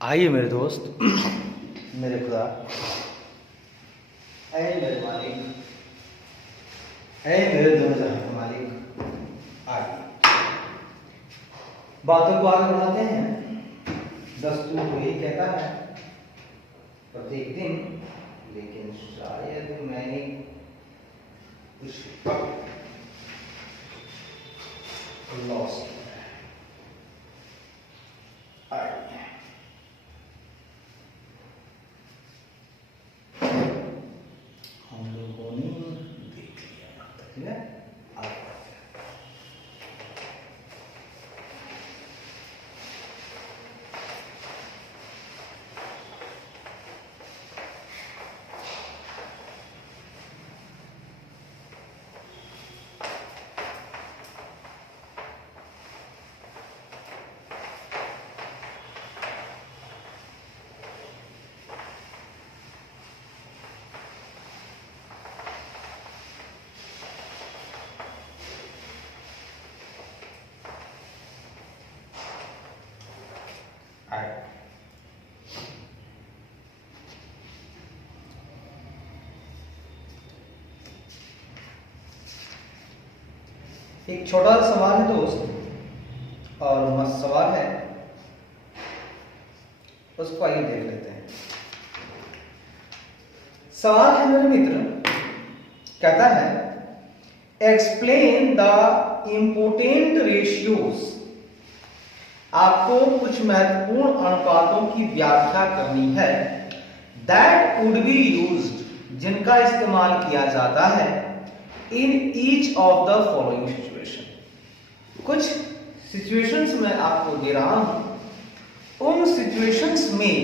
आइए मेरे दोस्त, मेरे खुदा, ऐ मेरे मालिक, ऐ मेरे दोनों जहां के मालिक, आइए बातों को आगे बढ़ाते हैं। दस्तूर वही कहता है प्रत्येक दिन, लेकिन शायद मैंने कुछ लॉस किया है। आइए हम लोगों ने देख लिया यहाँ तक, ठीक है। आगे बढ़ते हैं। एक छोटा सा सवाल है दोस्त, और मस्त सवाल है, उसको आइए देख लेते हैं। सवाल है मेरे मित्र, कहता है एक्सप्लेन द इम्पोर्टेंट रेशियोज। आपको कुछ महत्वपूर्ण अनुपातों की व्याख्या करनी है दैट वुड बी यूज्ड, जिनका इस्तेमाल किया जाता है in each of the following situation. कुछ सिचुएशंस में आपको दे रहा हूं, उन सिचुएशंस में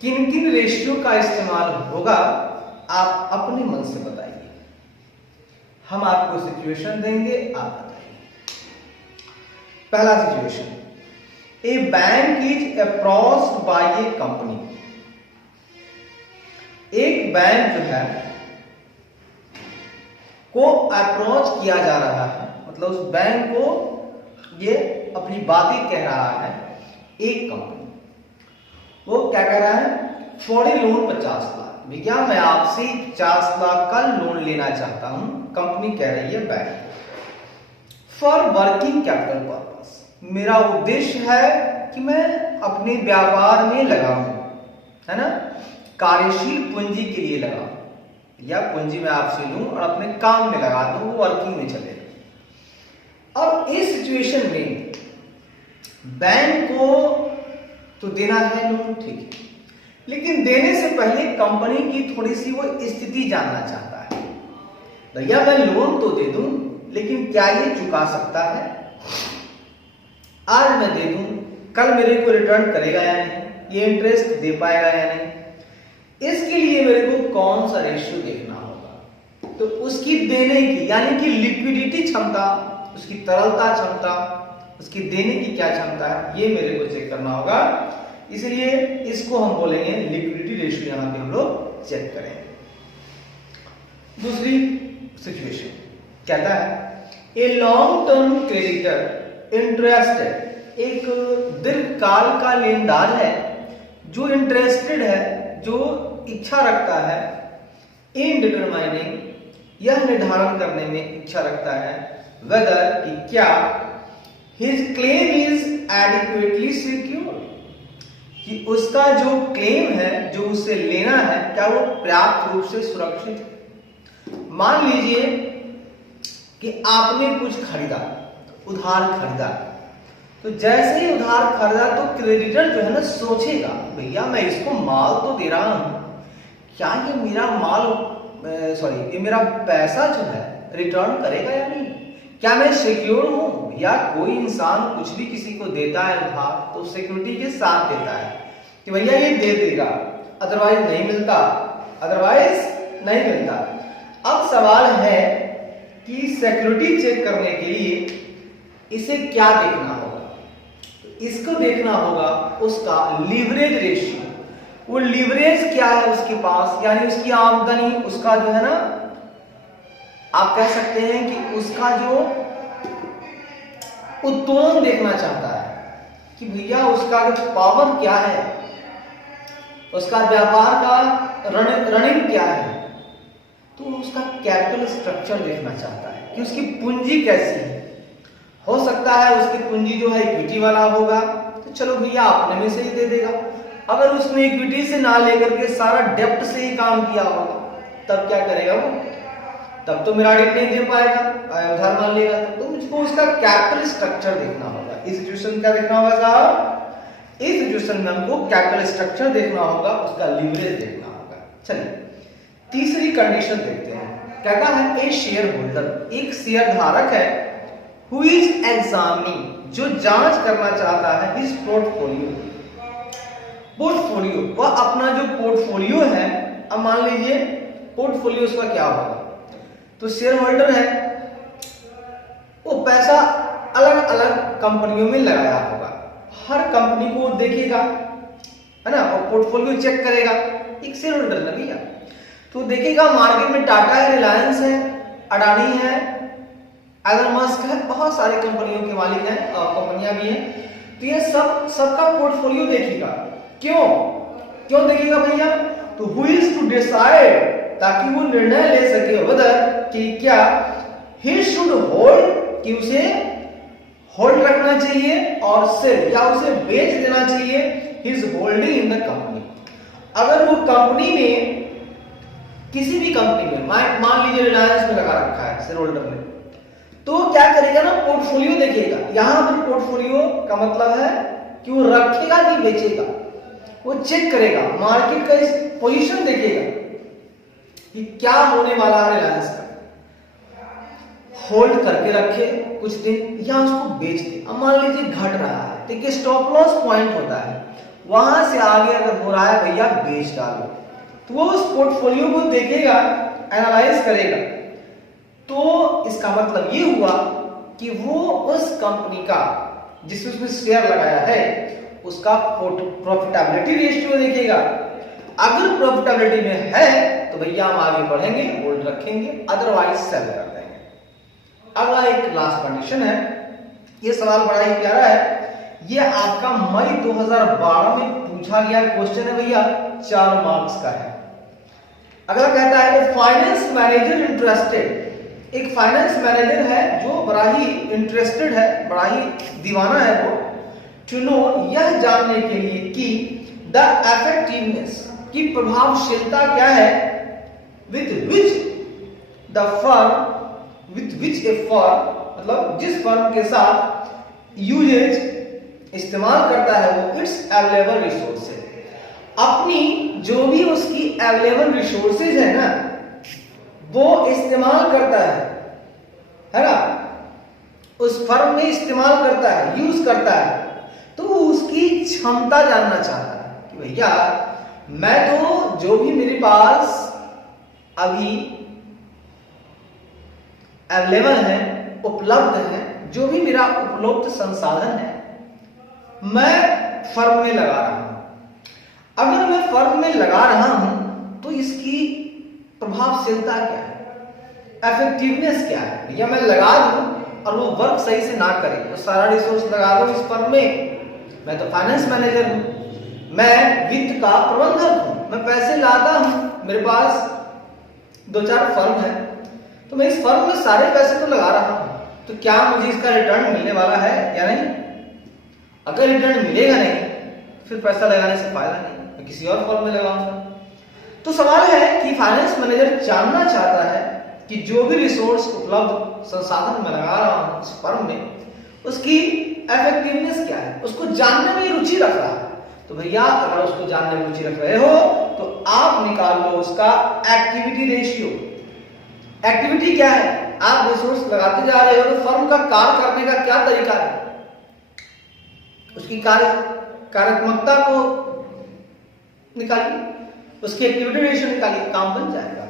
किन किन रेशियो का इस्तेमाल होगा आप अपने मन से बताइए। हम आपको सिचुएशन देंगे, आप बताइए। पहला situation, a bank is approached by a company. एक बैंक जो है को अप्रोच किया जा रहा है, मतलब उस बैंक को ये अपनी बातें कह रहा है एक कंपनी। वो क्या कह रहा है, फॉर ए लोन 50 लाख। भैया मैं आपसे 50 लाख का लोन लेना चाहता हूं। कंपनी कह रही है bank for working capital purpose. मेरा उद्देश्य है कि मैं अपने व्यापार में लगाऊं, है ना, कार्यशील पूंजी के लिए लगाऊं, या पूंजी मैं आपसे लूं और अपने काम में लगा दूं, वो वर्किंग में चले। और इस सिचुएशन में बैंक को तो देना है लोन, ठीक है, लेकिन देने से पहले कंपनी की थोड़ी सी वो स्थिति जानना चाहता है। भैया मैं लोन तो दे दूं, लेकिन क्या ये चुका सकता है? आज मैं दे दूं, कल मेरे को रिटर्न करेगा या नहीं, ये इंटरेस्ट दे पाएगा या नहीं, इसके लिए मेरे को कौन सा रेशियो देखना होगा। तो उसकी देने की, यानी कि लिक्विडिटी क्षमता, उसकी तरलता क्षमता, उसकी देने की क्या क्षमता है, ये मेरे को चेक करना होगा। इसलिए इसको हम बोलेंगे लिक्विडिटी रेशियो, यहां पे हम लोग चेक करेंगे। दूसरी सिचुएशन कहता है a long term creditor interested. एक दीर्घकाल का लेनदार है जो इंटरेस्टेड है, जो इच्छा रखता है इन डिटरमाइनिंग, यह निर्धारण करने में इच्छा रखता है वेदर कि क्या his claim is adequately secure, कि उसका जो क्लेम है, जो उसे लेना है, क्या वो पर्याप्त रूप से सुरक्षित है। मान लीजिए कि आपने कुछ खरीदा, उधार खरीदा, तो जैसे ही उधार खरीदा तो क्रेडिटर जो है ना सोचेगा, भैया मैं इसको माल तो दे रहा हूं, क्या ये मेरा ये मेरा पैसा जो है रिटर्न करेगा या नहीं, क्या मैं सिक्योर हूं? या कोई इंसान कुछ भी किसी को देता है उधार तो सिक्योरिटी के साथ देता है कि भैया ये दे देगा, अदरवाइज नहीं मिलता, अदरवाइज नहीं मिलता। अब सवाल है कि सिक्योरिटी चेक करने के लिए इसे क्या देखना होगा। तो इसको देखना होगा उसका लीवरेज रेशियो। वो लीवरेज क्या है उसके पास, यानी उसकी आमदनी, उसका जो है ना, आप कह सकते हैं कि उसका जो उत्तोलन देखना चाहता है कि कि भैया उसका पावर क्या है, उसका व्यापार का रनिंग क्या है, तो उसका कैपिटल स्ट्रक्चर देखना चाहता है कि उसकी पूंजी कैसी है। हो सकता है उसकी पूंजी जो है इक्विटी वाला होगा, तो चलो भैया अपने में से ही दे देगा। अगर उसने इक्विटी से ना लेकर के सारा डेप्ट से ही काम किया होगा, तब क्या करेगा वो? तब तो मेरा ऑडिट नहीं दे पाएगा, उधार मान लेगा। तो मुझको उसका कैपिटल स्ट्रक्चर देखना होगा। इस सिचुएशन क्या देखना होगा साहब? इस सिचुएशन में हमको कैपिटल स्ट्रक्चर देखना होगा, उसका लीवरेज देखना होगा। चलिए तीसरी कंडीशन देखते हैं। कहता है ए शेयर होल्डर, एक शेयर धारक है, हु इज एग्जामिनिंग, जो जांच करना चाहता है, हिज पोर्टफोलियो, वह अपना जो पोर्टफोलियो है, अब मान लीजिए पोर्टफोलियो उसका क्या होगा, तो शेयर होल्डर है, वो पैसा अलग अलग कंपनियों में लगाया होगा, हर कंपनी को देखेगा, है ना, और पोर्टफोलियो चेक करेगा। एक शेयर होल्डर ना भैया, तो देखेगा मार्केट में टाटा है, रिलायंस है, अडानी है, एलन मस्क है, बहुत सारी कंपनियों के मालिक हैं और कंपनियां भी हैं। तो ये सबका पोर्टफोलियो देखेगा। क्यों देखेगा भैया? तो हु इज टू डिसाइड, ताकि वो निर्णय ले सके वदर कि क्या ही शुड होल्ड, कि उसे होल्ड रखना चाहिए और सेल या उसे बेच देना चाहिए, his holding in the company. अगर वो कंपनी में, किसी भी कंपनी में, मान लीजिए रिलायंस में लगा रखा है शेयर होल्डर ने, तो क्या करेगा ना, पोर्टफोलियो देखेगा। यहां पर पोर्टफोलियो का मतलब है कि वो रखेगा कि बेचेगा, वो चेक करेगा, मार्केट का इस पोजीशन देखेगा कि क्या होने वाला है रिलायंस का, होल्ड करके रखे कुछ दिन या उसको बेच दे। अब मान लीजिए घट रहा है, देखिए स्टॉप लॉस पॉइंट होता है, वहां से आगे अगर हो रहा है भैया बेच डालो, तो वो उस पोर्टफोलियो को देखेगा, एनालाइज करेगा। तो इसका मतलब ये हुआ कि वो उस कंपनी का, जिसमें उसने शेयर लगाया है, उसका प्रॉफिटेबिलिटी रेशियो देखेगा। अगर प्रॉफिटेबिलिटी में है तो भैया हम आगे बढ़ेंगे, होल्ड रखेंगे, अदरवाइज सेल कर देंगे। अगला एक लास्ट कंडीशन है, ये सवाल बड़ा ही प्यारा है, ये आपका मई 2012 में पूछा गया क्वेश्चन है भैया, 4 मार्क्स का है। अगला कहता है फाइनेंस मैनेजर इंटरेस्टेड, एक फाइनेंस मैनेजर है जो बड़ा ही इंटरेस्टेड है, बड़ा ही दीवाना है वो, टू नो, यह जानने के लिए कि द इफेक्टिवनेस, की प्रभावशीलता क्या है, विथ विच ए फर्म, मतलब जिस फर्म के साथ यूजेज इस्तेमाल करता है वो इट्स अवेलेबल रिसोर्सेज, अपनी जो भी उसकी अवेलेबल रिसोर्सेज है ना, वो इस्तेमाल करता है ना, उस फर्म में इस्तेमाल करता है, यूज करता है। तो उसकी क्षमता जानना चाहता है कि भैया मैं तो जो भी मेरे पास अभी अवेलेबल है, उपलब्ध है, जो भी मेरा उपलब्ध संसाधन है, मैं फर्म में लगा रहा हूं। अगर मैं फर्म में लगा रहा हूं तो इसकी प्रभावशीलता क्या है, इफेक्टिवनेस क्या है। भैया मैं लगा दूं और वो वर्क सही से ना करे, तो सारा रिसोर्स लगा दूं इस फर्म में, मैं तो फाइनेंस मैनेजर हूं, मैं वित्त का प्रबंधक हूं, मैं पैसे लाता हूं, मेरे पास 2-4 फर्म है, तो मैं इस फर्म में सारे पैसे तो लगा रहा हूं, तो क्या मुझे इसका रिटर्न मिलने वाला है या नहीं? अगर रिटर्न मिलेगा नहीं, फिर पैसा लगाने से फायदा नहीं, मैं किसी और फर्म में लगाऊंगा। तो सवाल है कि फाइनेंस मैनेजर जानना चाहता है कि जो भी रिसोर्स उपलब्ध संसाधन मैं लगा रहा हूं इस फर्म में, उसकी इफेक्टिवनेस क्या है, उसको जानने में रुचि रख रहा है। तो भैया अगर उसको जानने में रुचि रख रहे हो तो आप निकाल लो उसका एक्टिविटी रेशियो। एक्टिविटी क्या है, आप रिसोर्स लगाते जा रहे हो, तो फर्म का कार्य करने का क्या तरीका है, उसकी कार्यात्मकता को निकालिए, उसकी एक्टिविटी रेशियो निकालिए, काम बन जाएगा।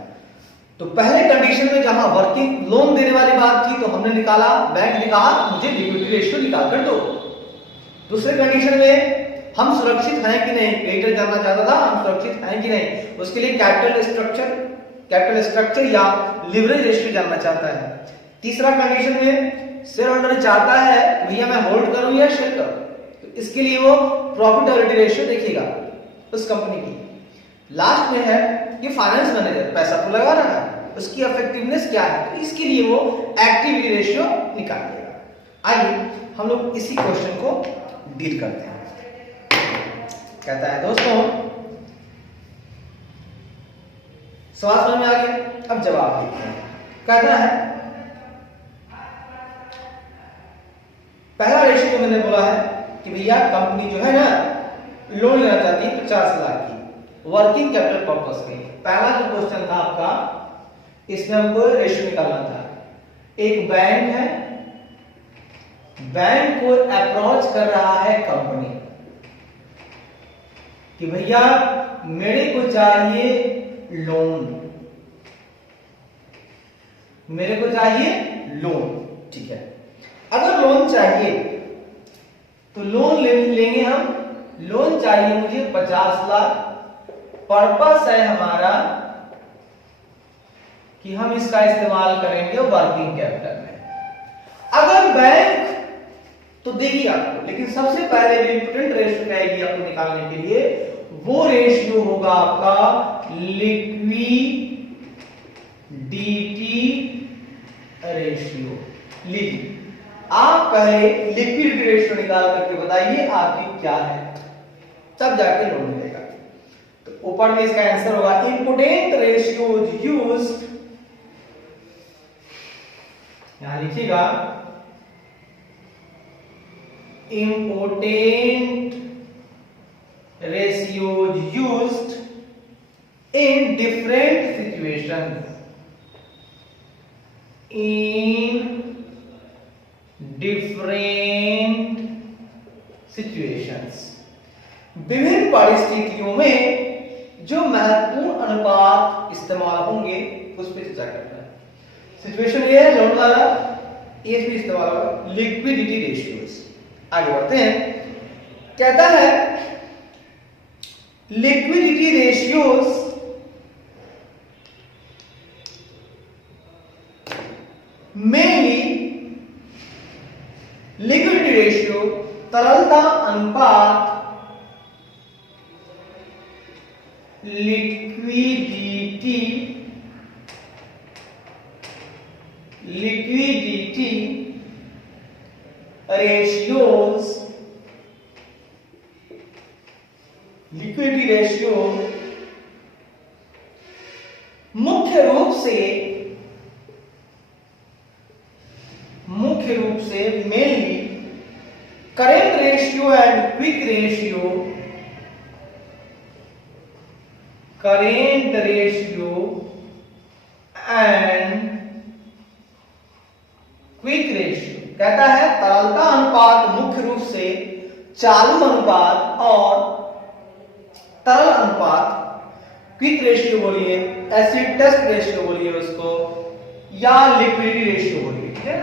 तो पहले कंडीशन में जहां वर्किंग लोन देने वाली बात थी तो हमने निकाला, बैंक ने कहा मुझे लिक्विडिटी रेशियो निकाल कर दो। दूसरे कंडीशन में हम सुरक्षित हैं कि नहीं, क्रेडिटर जानना चाहता था हम सुरक्षित हैं कि नहीं, उसके लिए कैपिटल स्ट्रक्चर या लिवरेज रेशियो जानना चाहता है। तीसरा कंडीशन में शेयर होल्डर चाहता है भैया मैं होल्ड करूं या सेल करूं, तो इसके लिए वो प्रॉफिटेबिलिटी रेशियो देखिएगा उस कंपनी की। लास्ट में है ये फाइनेंस मैनेजर, पैसा तो लगा रहा है, उसकी इफेक्टिवनेस क्या है, तो इसके लिए वो एक्टिविटी रेशियो निकाल देगा। आइए हम लोग इसी क्वेश्चन को डील करते हैं। कहता है दोस्तों, सवाल समझ में आ गया, अब जवाब देखते हैं। कहता है पहला रेशियो जो मैंने बोला है कि भैया कंपनी जो है ना लोन लेना चाहती है 50 लाख की वर्किंग कैपिटल पर्पस के। पहला जो क्वेश्चन था आपका, इसमें हमको रेशियो निकालना था। एक बैंक है, बैंक को अप्रोच कर रहा है कंपनी कि भैया मेरे को चाहिए लोन, मेरे को चाहिए लोन। ठीक है, अगर लोन चाहिए तो लोन लेंगे हम। लोन चाहिए मुझे 50 लाख। पर्पस है हमारा कि हम इसका इस्तेमाल करेंगे वर्किंग कैपिटल में। अगर बैंक तो देगी आपको, लेकिन सबसे पहले जो इंपोर्टेंट रेशियो आएगी आपको निकालने के लिए, वो रेशियो होगा आपका लिक्विडिटी रेशियो। लीजिए आप पहले लिक्विडिटी रेशियो निकाल करके बताइए आपकी क्या है, तब जाके लोन मिलेगा। तो ऊपर में इसका आंसर होगा इंपोर्टेंट रेशियोज यूज्ड, यहां लिखिएगा important ratios used in different situations, in different situations। विभिन्न परिस्थितियों में जो महत्वपूर्ण अनुपात इस्तेमाल होंगे उस पर चर्चा करना है। सिचुएशन ये है लोन वाला, ये भी इस्तेमाल होगा लिक्विडिटी रेशियोज। आगे बढ़ते हैं। कहता है liquidity ratios mainly, liquidity ratio तरलता अनुपात, लिक्विडिटी रेशियोज, लिक्विडिटी रेशियो मुख्य रूप से mainly current ratio and quick ratio, current ratio and quick ratio. कहता है तरलता अनुपात मुख्य रूप से चालू अनुपात और तरल अनुपात, क्विक रेशियो बोलिए, एसिड टेस्ट रेशियो बोलिए उसको, या लिक्विडिटी रेशियो बोलिए, ठीक है,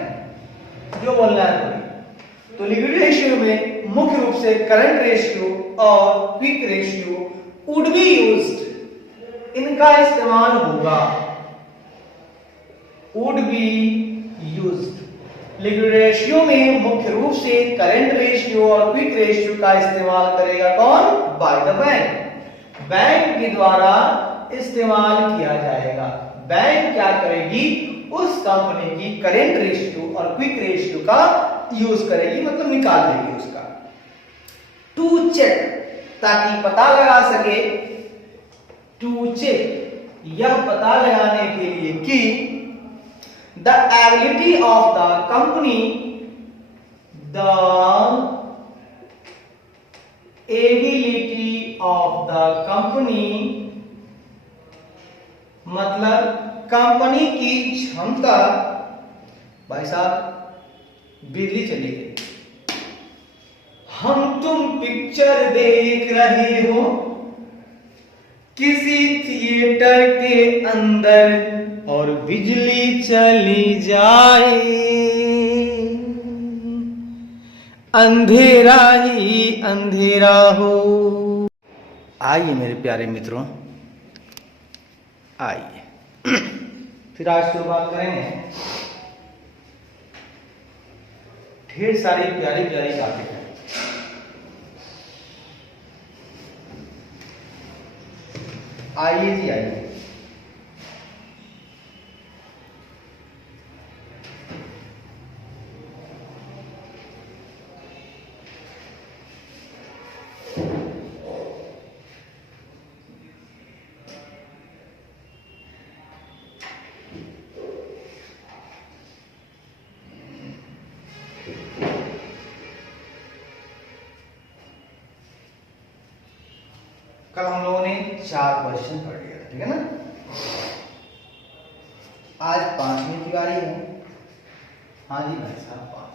जो बोलना है बोलिए। तो लिक्विडिटी रेशियो में मुख्य रूप से करंट रेशियो और quick ratio would be used, इनका इस्तेमाल होगा, would be used. Liquidity ratio में मुख्य रूप से करंट रेशियो और क्विक रेशियो का इस्तेमाल करेगा कौन? बाय द बैंक, बैंक के द्वारा इस्तेमाल किया जाएगा। बैंक क्या करेगी? उस कंपनी की करंट रेशियो और क्विक रेशियो का यूज करेगी, मतलब निकाल देगी उसका। टू चेक, ताकि पता लगा सके, टू चेक यह पता लगाने के लिए कि the ability of the company, the ability of the company, मतलब कंपनी की क्षमता। भाई साहब बिजली चली गई, हम तुम पिक्चर देख रहे हो किसी थिएटर के अंदर और बिजली चली जाए, अंधेरा ही अंधेरा हो। आइए मेरे प्यारे मित्रों, आइए फिर आज शुरुआत करेंगे। ढेर सारी प्यारी प्यारी बातें हैं, आइए जी आइए। कल हम लोगों ने 4 क्वेश्चन पढ़ लिया, ठीक है ना। आज 5वीं की बारी है। हाँ जी भाई साहब, 5वीं।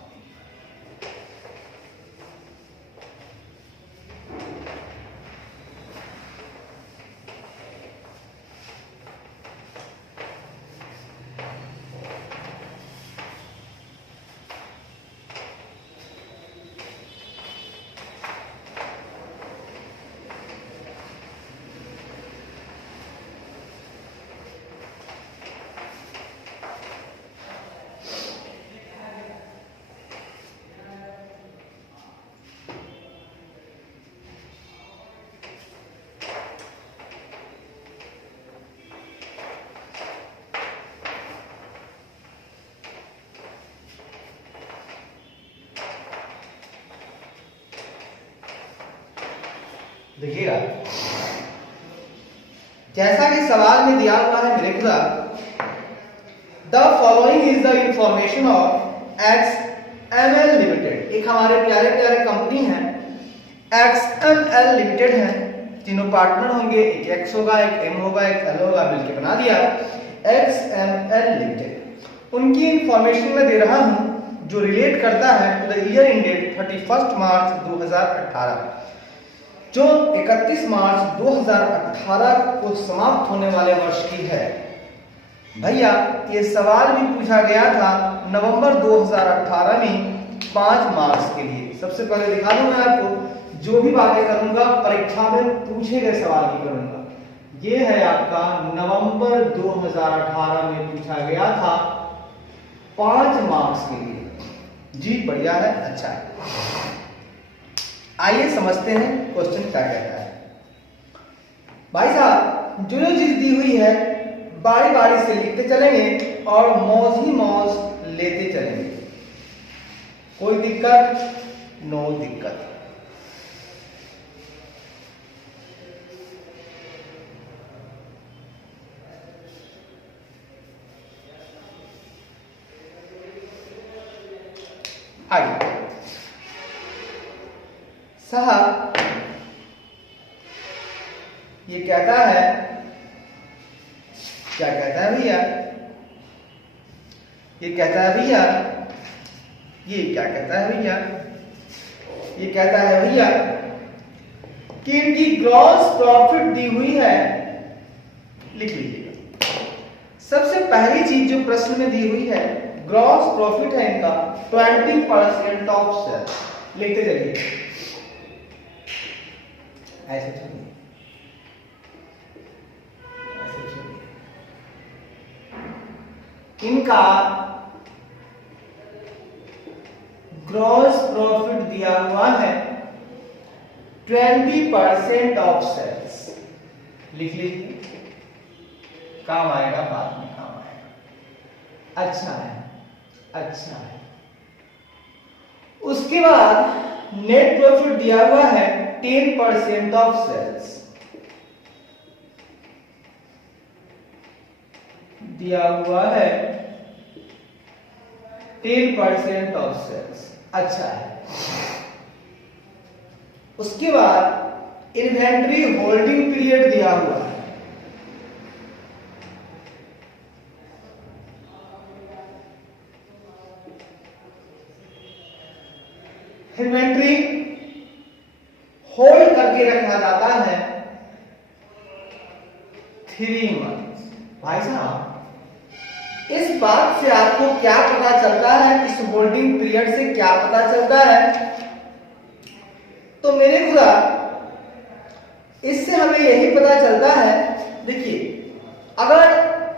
देखिएगा, जैसा कि सवाल में दिया हुआ है मेरे खुदा, the following is the information of XML limited. एक हमारे प्यारे प्यारे कंपनी है XML लिमिटेड है, तीनों पार्टनर होंगे, एक X होगा, एक M होगा, एक L होगा, मिलकर बना दिया XML लिमिटेड। उनकी इंफॉर्मेशन में दे रहा हूं जो रिलेट करता है टू द ईयर एंडेड 31 मार्च 2018, जो 31 मार्च 2018 को समाप्त होने वाले वर्ष की है। भैया ये सवाल भी पूछा गया था नवंबर 2018 में 5 मार्क्स के लिए। सबसे पहले दिखा दूं मैं आपको, जो भी बातें करूंगा परीक्षा में पूछे गए सवाल की करूंगा। ये है आपका नवंबर 2018 में पूछा गया था 5 मार्क्स के लिए। जी बढ़िया है, अच्छा है। आइए समझते हैं क्वेश्चन क्या कहता है। भाई साहब जो चीज दी हुई है बारी बारी से लिखते चलेंगे और मौज ही मौज लेते चलेंगे, कोई दिक्कत नो दिक्कत। आइए साहब, ये कहता है, क्या कहता है भैया, ये कहता है भैया, ये क्या कहता है भैया, ये कहता है भैया कि इनकी ग्रॉस प्रॉफिट दी हुई है। लिख लीजिएगा, सबसे पहली चीज जो प्रश्न में दी हुई है ग्रॉस प्रॉफिट है इनका 20% ऑफ सेल। लिखते चलिए, ऐसे छोड़िए, ऐसे छोड़िए। इनका ग्रॉस प्रॉफिट दिया हुआ है 20% ऑफ सेल्स। लिख लीजिए, काम आएगा, बाद में काम आएगा। अच्छा है, अच्छा है। उसके बाद नेट प्रॉफिट दिया हुआ है 10% ऑफ सेल्स, दिया हुआ है 10% ऑफ सेल्स। अच्छा है। उसके बाद इन्वेंट्री होल्डिंग पीरियड दिया हुआ है, इन्वेंट्री होल्ड करके रखा जाता है 3 मंथ। भाई साहब इस बात से आपको क्या पता चलता है, इस होल्डिंग पीरियड से क्या पता चलता है? तो मेरे खुदा इससे हमें यही पता चलता है, देखिए अगर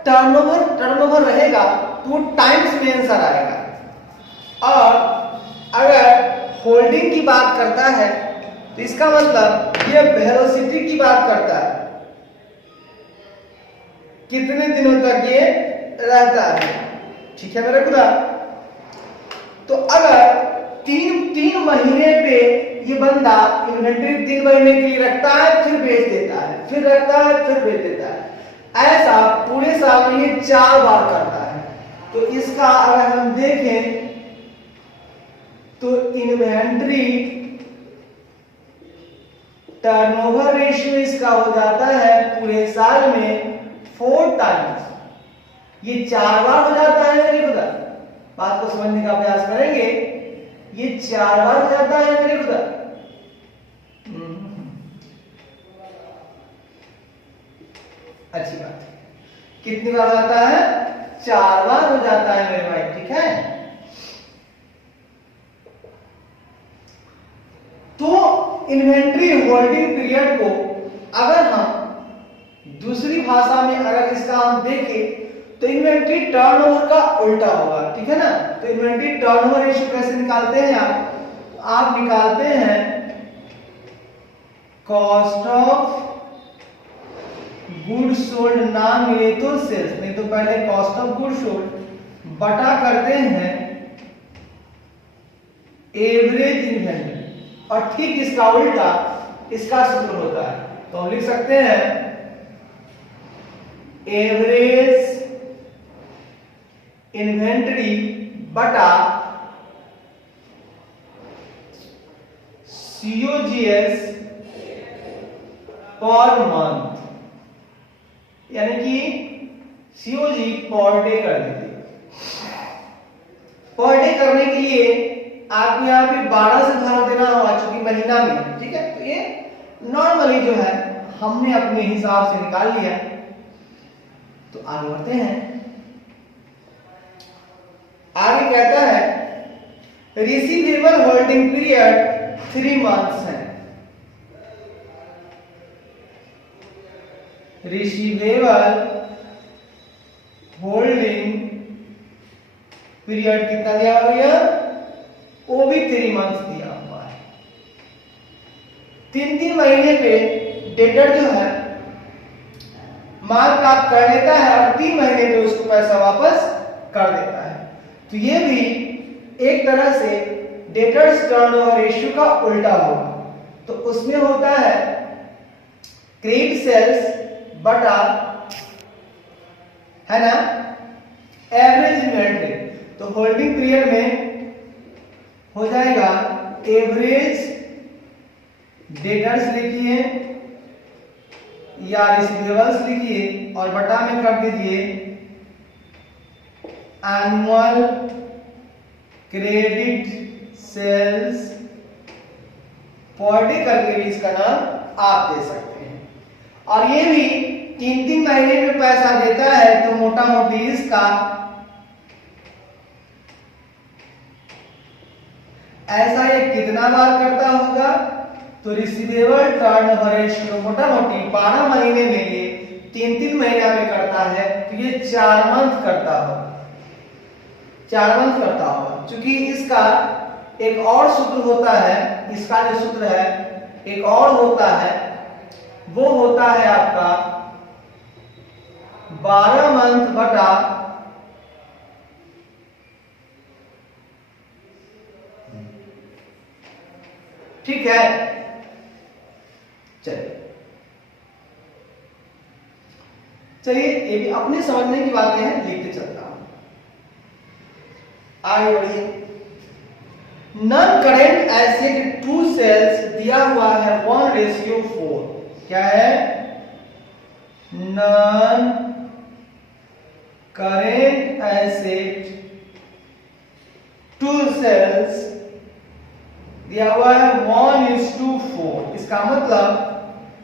टर्नओवर रहेगा तो टाइम्स में आंसर आएगा, और अगर होल्डिंग की बात करता है तो इसका मतलब ये वेलोसिटी की बात करता है। कितने दिनों तक ये रहता है। ठीक है मेरे खुदा। तो अगर तीन महीने पे ये बंदा इन्वेंट्री 3 महीने के लिए रखता है, फिर बेच देता है, फिर रखता है, फिर बेच देता है, ऐसा पूरे साल में ये 4 बार करता है। तो इसका अगर हम देखें तो इन्वेंट्री टर्नओवर रेशियो इसका हो जाता है पूरे साल में 4 टाइम्स। ये 4 बार हो जाता है मेरे खुदा। बात को समझने का प्रयास करेंगे। ये 4 बार हो जाता है मेरे खुदा। अच्छी बात है। कितनी बार हो जाता है? 4 बार हो जाता है मेरे भाई। ठीक है। तो इन्वेंट्री होल्डिंग पीरियड को अगर हम दूसरी भाषा में अगर इसका हम देखें तो इन्वेंट्री टर्नओवर का उल्टा होगा। ठीक है ना। तो इन्वेंट्री टर्नओवर रेशियो कैसे निकालते हैं आप? आप निकालते हैं कॉस्ट ऑफ गुड्स सोल्ड ना मिले तो सेल्स, नहीं तो पहले कॉस्ट ऑफ गुड्स सोल्ड बटा करते हैं एवरेज इन्वेंट्री, और ठीक इसका उल्टा इसका सूत्र होता है। तो हम लिख सकते हैं एवरेज इन्वेंट्री बटा COGS पर मंथ, यानी कि COG पर डे कर दीजिए। पर डे करने के लिए आपको यहाँ पे 12 से भाग देना होगा चूंकि महीना में। ठीक है। तो ये नॉर्मली जो है हमने अपने हिसाब से निकाल लिया। तो आगे बढ़ते हैं। आगे कहता है रिसीवेबल होल्डिंग पीरियड 3 मंथ्स है। रिसीवेबल होल्डिंग पीरियड कितना दिया हुआ है? वो भी 3 मंथ्स दिया हुआ है। 3 महीने पे डेटर जो है माल प्राप्त कर लेता है और 3 महीने पे उसको पैसा वापस कर देता है। तो ये भी एक तरह से डेटर्स टर्नओवर रेशियो का उल्टा होगा। तो उसमें होता है क्रेडिट सेल्स बटा, है ना, एवरेज इन्वेंट्री। तो होल्डिंग पीरियड में हो जाएगा एवरेज डेटर्स लिखिए या रिसीवेबल्स लिखिए और बटा में कर दीजिए annual credit sales per day करके भी इसका नाम आप दे सकते हैं। और ये भी 3 महीने में पैसा देता है तो मोटा मोटी इसका ऐसा ये कितना बार करता होगा? तो रिसीवेबल टर्नओवर रेशियो मोटा मोटी 12 महीने में ये 3 महीना में करता है तो ये 4 मंथ करता होगा। 4 मंथ करता होगा। क्योंकि इसका एक और सूत्र होता है, इसका जो सूत्र है एक और होता है, वो होता है आपका 12 मंथ बटा ठीक है। चलिए ये भी अपने समझने की बातें हैं, लिखते चलता हूं। आगे बढ़िए। Non current asset to sales दिया हुआ है 1:4। क्या है? Non current asset to sales दिया हुआ है 1:4। इसका मतलब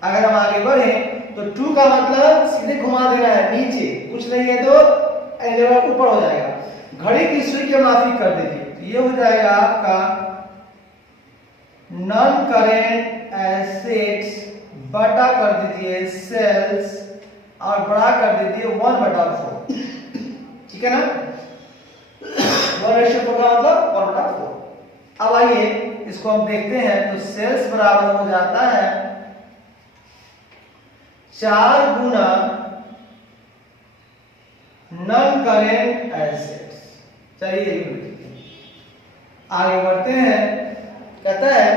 अगर हम आगे बढ़े तो 2 का मतलब सीधे घुमा देना है नीचे, कुछ नहीं है तो लेवल ऊपर हो जाएगा। घड़ी की सुई की माफी कर दीजिए तो ये हो जाएगा आपका नॉन करेंट एसेट्स बटा कर दीजिए सेल्स और बड़ा कर दीजिए 1/4। ठीक है ना। 1:4 का मतलब 1/4। अब आइए इसको हम देखते हैं। तो सेल्स बराबर हो जाता है 4 गुना नॉन करेंट एसेट्स। चलिए आगे बढ़ते हैं। कहता है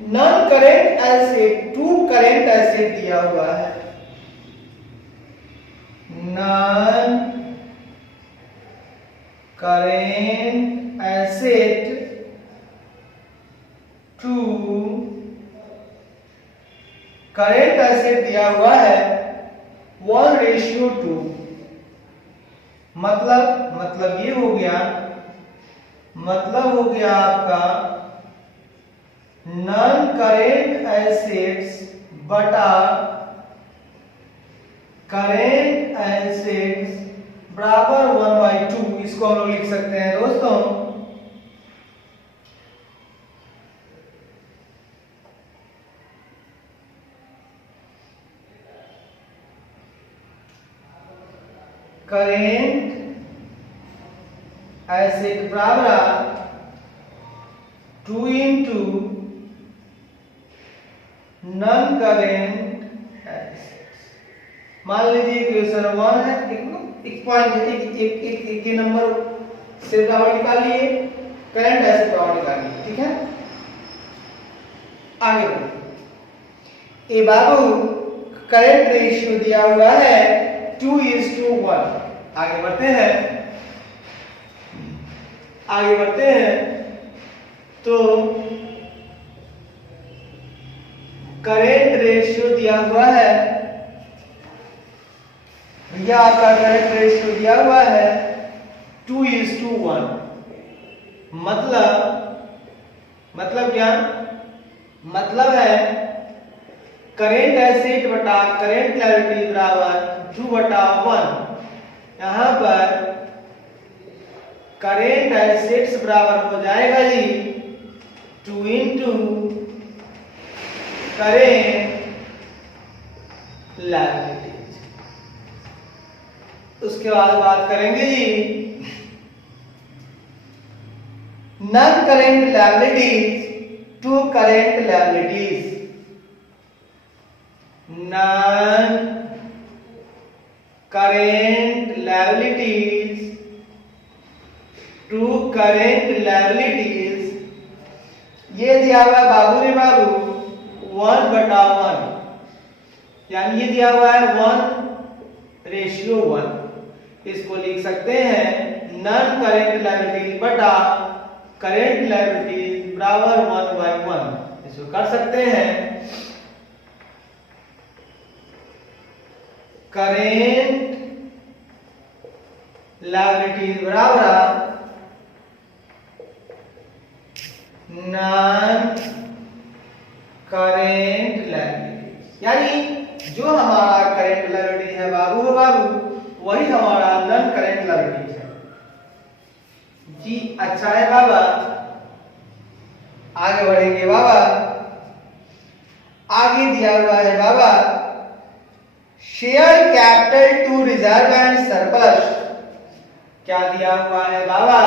non current asset to current asset दिया हुआ है। Non current asset to current asset दिया हुआ है 1:2। मतलब ये हो गया, मतलब हो गया आपका नॉन करेंट एसेट्स बटा करेंट एसेट्स बराबर 1/2। इसको हम लोग लिख सकते हैं दोस्तों करेंट एसेट बराबर 2 इंटू नॉन करेंट एसेट्स। मान लीजिए क्वेश्चन 1 है, एक पॉइंट एक नंबर से बराबर निकाल लिए, करेंट एसेट बराबर निकाल लिए, ठीक है। आगे बढ़ो। ए बाबू करेंट रेशियो दिया हुआ है 2:1। आगे बढ़ते हैं तो करेंट रेशियो दिया हुआ है, भैया आपका करेंट रेशियो दिया हुआ है 2:1। मतलब क्या, मतलब है करेंट एसेट बटा करेंट लायबिलिटी बराबर 2/1। यहां पर करेंट एसेट्स बराबर हो जाएगा जी 2 इंटू करेंट लायबिलिटीज। उसके बाद बात करेंगे जी non current liabilities to current liabilities. Non current liabilities to current liabilities, ये दिया हुआ है बाबू रे बाबू 1/1, यानी ये दिया हुआ है 1:1। इसको लिख सकते हैं नॉन करेंट लायबिलिटीज बटा करेंट लायबिलिटीज बराबर 1/1। इसको कर सकते हैं करेंट लायबिलिटीज बराबर नॉन करेंट लायबिलिटीज, यानी जो हमारा करेंट लायबिलिटी है बाबू वही हमारा नॉन करेंट लायबिलिटीज है जी। अच्छा है बाबा, आगे बढ़ेंगे बाबा। आगे दिया हुआ है बाबा share capital to reserve and surplus. क्या दिया हुआ है बाबा,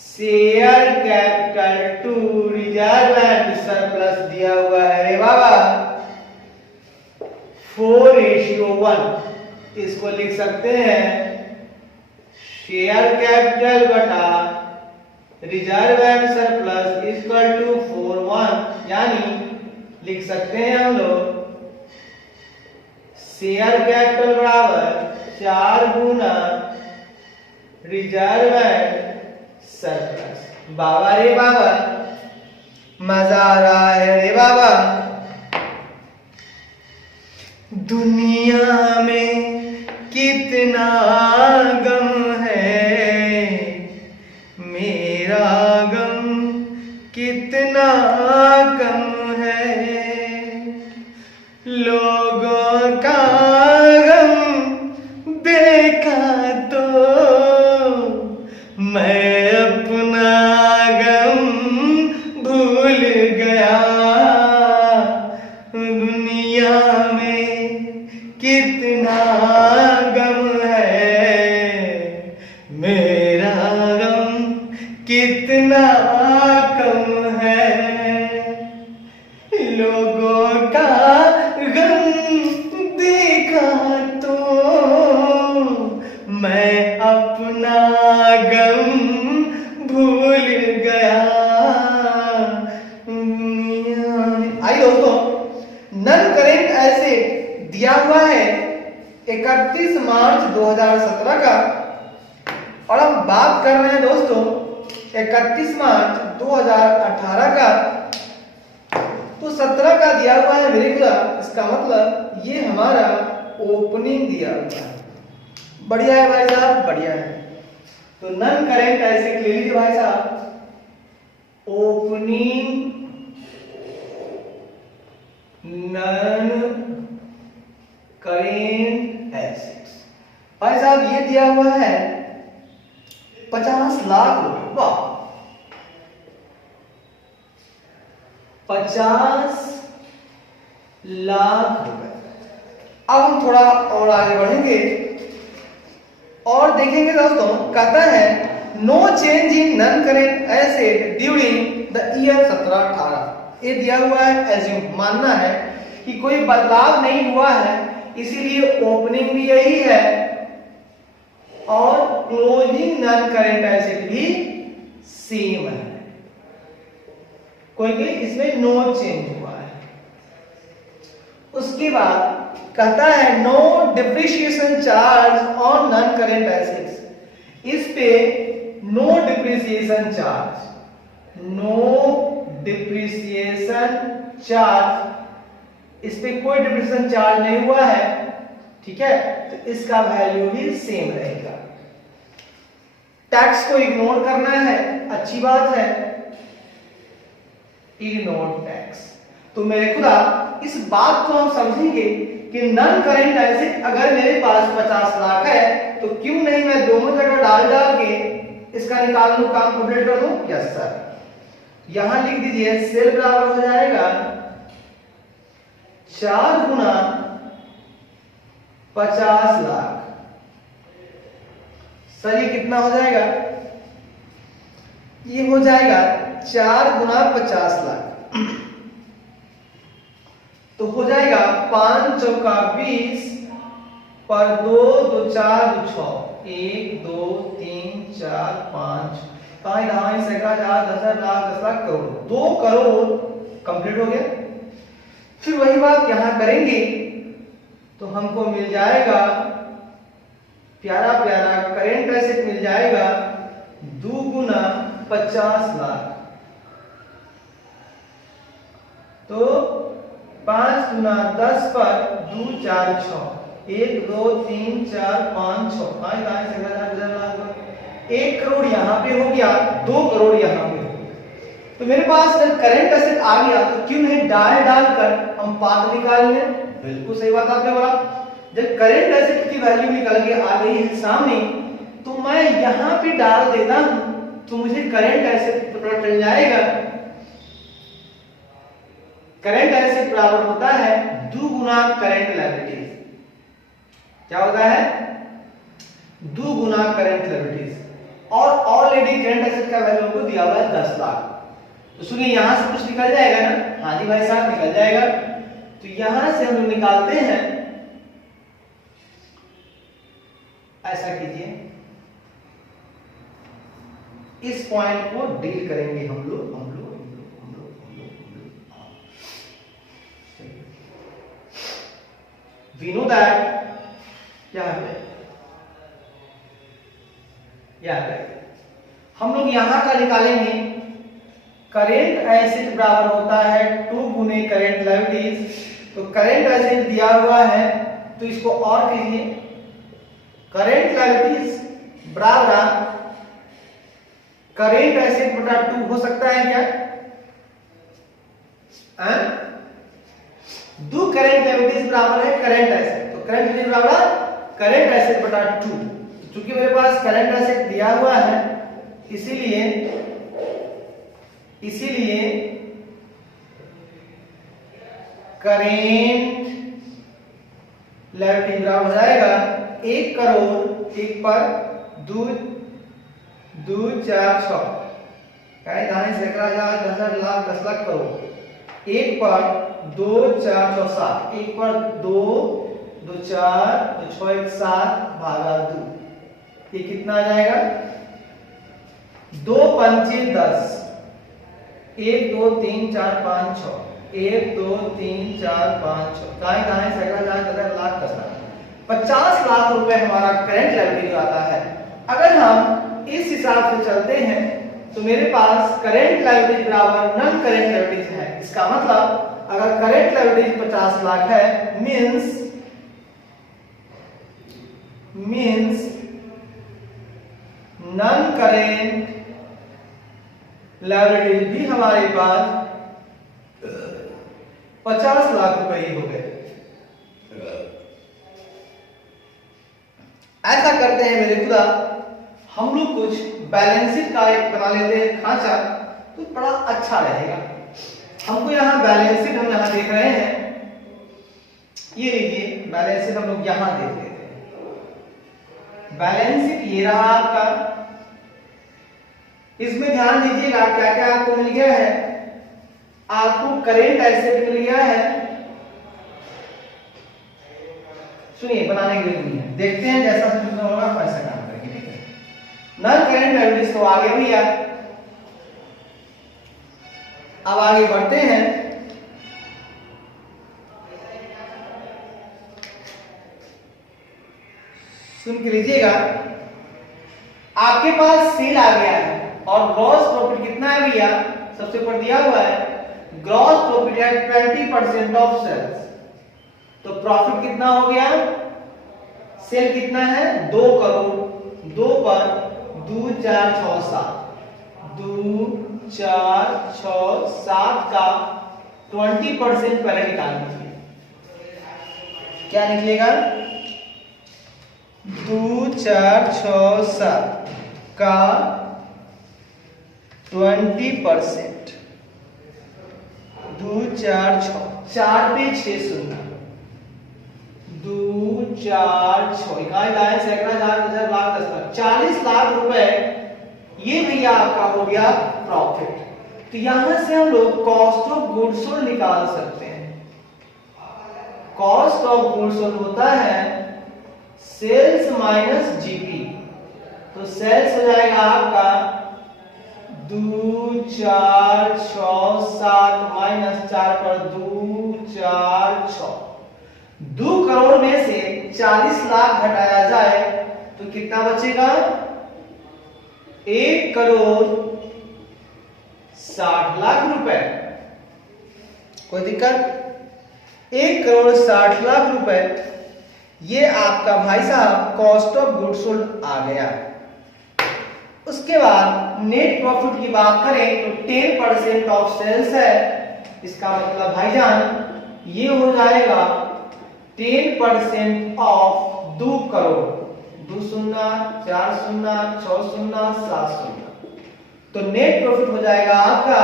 share capital to reserve and surplus दिया हुआ है रे बाबा 4:1। इसको लिख सकते हैं शेयर कैपिटल बटा reserve and surplus equal to 4:1, यानी लिख सकते हैं हम लोग शेयर कैपिटल बराबर 4 गुना रिजर्व एंड सरप्लस। बाबा रे बाबा मजा आ रहा है रे बाबा। दुनिया में कितना गम है, मेरा गम कितना कम है। लोगों का गम देखा तो मैं अपना गम भूल गया। दुनिया में कितना गम है, मेरा गम कितना कम है। 31 मार्च 2017 का। और हम बात कर रहे हैं दोस्तों 31 मार्च 2018 का। तो 17 का दिया हुआ है रेगुलर, इसका मतलब ये हमारा ओपनिंग दिया हुआ है। बढ़िया है भाई साहब, बढ़िया है। तो नन करेंट एसिड ले लीजिए भाई साहब, ओपनिंग नन करेंट एसिड। भाई साहब ये दिया हुआ है 50 लाख रुपए। वाह, 50 लाख रुपए। अब हम थोड़ा और आगे बढ़ेंगे और देखेंगे दोस्तों, कहता है no change in non current asset during the year 17-18। ये दिया हुआ है, एज्यूम मानना है कि कोई बदलाव नहीं हुआ है, इसीलिए ओपनिंग भी यही है और क्लोजिंग नन करेंट एसिड भी सेम है, कोई भी इसमें नो चेंज हुआ है। उसके बाद कहता है no depreciation charge on non current assets. इस पे no depreciation charge, no depreciation charge, इस पे कोई डिप्रिसिएशन चार्ज नहीं हुआ है, ठीक है, तो इसका वैल्यू भी सेम रहेगा। टैक्स को इग्नोर करना है, अच्छी बात है, इग्नोर टैक्स। तो मेरे खुदा इस बात को हम समझेंगे कि नन करेंट एसिड अगर मेरे पास 50 लाख है तो क्यों नहीं मैं दोनों जगह डाल के इसका निकाल लूं, काम कंप्लीट कर दूं। यस सर, यहां लिख दीजिए सेल बराबर हो जाएगा 4 गुना 50 लाख। सर ये कितना हो जाएगा? ये हो जाएगा 4 गुना 50 लाख, तो हो जाएगा 5 चौका 20 पर 2 2 4 2 6, 1 2 3 4 5 5 ढाई सैकड़ा 10 10 लाख 10 लाख करोड़, 2 करोड़ कंप्लीट हो गया। फिर वही बात यहां करेंगे तो हमको मिल जाएगा प्यारा प्यारा करेंट एसिड मिल जाएगा 2 गुना 50 लाख। तो 5 गुना 10 पर 2 4 6, 1 2 3 4 5 6, 5 5 लाख, 1 करोड़ यहाँ पे हो गया, 2 करोड़ यहाँ पे हो गया। तो मेरे पास जब करंट एसिड आ गया तो क्यों नहीं डालकर हम पाथ निकाल लें। बिल्कुल सही बात आपने बोला। जब करंट एसिड की वैल्यू निकल के आ गई है सामने तो मैं यहाँ पे डाल देता हूं तो मुझे करंट एसिड पता चल जाएगा। करंट एसिड बराबर होता है 2 गुना करंट लायबिलिटीज। क्या होता है? 2 गुना करंट लायबिलिटीज। और ऑलरेडी करंट एसिड का वैल्यू को दिया हुआ है 10 लाख। तो सुनिए यहां से कुछ निकल जाएगा ना। हाँ जी भाई साहब निकल जाएगा। तो यहां से हम निकालते हैं, ऐसा कीजिए, इस पॉइंट को डील करेंगे हम लोग। We know that क्या है, हम लोग यहां का निकालेंगे। करेंट एसिड बराबर होता है 2 गुने करंट लायबिलिटीज। तो करंट एसिड दिया हुआ है तो इसको और कीजिए, करंट लायबिलिटीज बराबर करंट एसिड बटा 2 हो सकता है क्या? 2 करंट लायबिलिटीज बराबर है करंट एसिड, तो करंट एसिड बराबर करंट एसिड बटा 2। चूंकि मेरे पास करंट एसिड दिया हुआ है इसीलिए करेंट लायबिलिटी बराबर हो जाएगा 1 करोड़ 1 पर 2 2 4 6, कई ढाई सैकड़ा 10 लाख 10 लाख करोड़, 1 पर 2 4 6 7, 1 पर 2 2 4 2 6 1 7 भागा 2, ये कितना आ जाएगा? 2 पंचे 10, 1 2 3 4 5 6, 1 2 3 4 5 6, कई ढाई सैकड़ा 10 लाख 10 लाख, 50 लाख रुपए हमारा करंट लायबिलिटी आता है। अगर हम इस हिसाब से चलते हैं तो मेरे पास करंट लायबिलिटी बराबर नॉन करंट लायबिलिटी है। इसका मतलब अगर करंट लायबिलिटी 50 लाख है मींस नॉन करेंट लायबिलिटी भी हमारे पास 50 लाख रुपए ही हो गए। ऐसा करते हैं मेरे खुदा, हम लोग कुछ बैलेंस शीट का एक बना लेते हैं खांचा, तो बड़ा अच्छा रहेगा। हमको यहाँ बैलेंस शीट हम यहाँ देख रहे हैं, ये लीजिए बैलेंस शीट हम लोग यहाँ देख लेते हैं। बैलेंस शीट ये रहा आपका। इसमें ध्यान दीजिएगा क्या क्या आपको मिल गया है। आपको करेंट एसेट मिल गया है, सुनिए बनाने के लिए नहीं है, देखते हैं जैसा सिस्टम होगा वैसा काम करेंगे, ठीक है। नॉन करेंट लायबिलिटीज तो आगे भैया, अब आगे बढ़ते हैं। सुन के लीजिएगा, आपके पास सेल आ गया है और ग्रॉस प्रॉफिट कितना है भैया, सबसे ऊपर दिया हुआ है ग्रॉस प्रॉफिट है 20% ऑफ सेल्स। तो प्रॉफिट कितना हो गया, सेल कितना है 2 करोड़, 2 पर 2 4 6 7, 2 4 6 7 का 20% पहले निकाल लीजिए। क्या निकलेगा 2 4 6 7 का 20%, 2 4 6, 4 पे 6 शून्य, 2 4 6 इकाई लाइन सैकड़ा हजार हजार लाख 10 लाख 40 लाख रुपए, ये भैया आपका हो गया प्रॉफिट। तो यहां से हम लोग कॉस्ट ऑफ गुड्स सोल्ड निकाल सकते हैं। कॉस्ट ऑफ गुड्स सोल्ड होता है सेल्स माइनस जीपी। तो सेल्स हो जाएगा आपका 2 4 6 7 माइनस 4 पर 2 4 6, 2 करोड़ में से 40 लाख घटाया जाए तो कितना बचेगा 1 करोड़ 60 लाख रुपए। कोई दिक्कत, 1 करोड़ 60 लाख रुपए ये आपका भाई साहब कॉस्ट ऑफ गुड्स सोल्ड आ गया। उसके बाद नेट प्रॉफिट की बात करें तो 10% ऑफ सेल्स है। इसका मतलब भाईजान ये हो जाएगा 10% ऑफ 2 करोड़, 2 शून्य 4 शून्य 6 शून्य 7 शून्य। तो नेट प्रॉफिट हो जाएगा आपका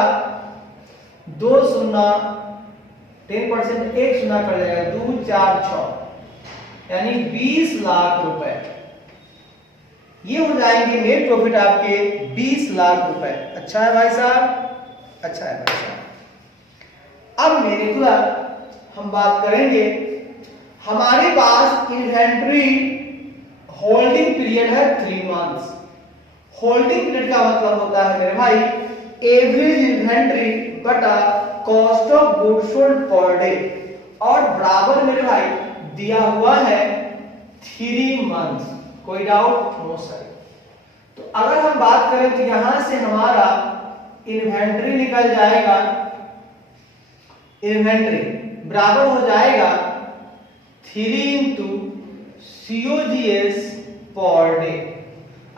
2 शून्य, 10% 1 शून्य कर जाएगा 2 4 6, यानी 20 लाख रुपए। ये हो जाएंगे नेट प्रॉफिट आपके 20 लाख रुपए। अच्छा है भाई साहब, अच्छा है भाई साहब। अब मेरे खुदा हम बात करेंगे, हमारे पास इन्वेंट्री होल्डिंग पीरियड है 3 मंथ्स। होल्डिंग पीरियड का मतलब होता है मेरे भाई एवरेज इन्वेंट्री बटा cost of goods sold per day, और बराबर मेरे भाई दिया हुआ है 3 मंथ्स। कोई डाउट नो सर। तो अगर हम बात करें तो यहां से हमारा इन्वेंट्री निकल जाएगा, इन्वेंट्री बराबर हो जाएगा 3 into COGS पर डे।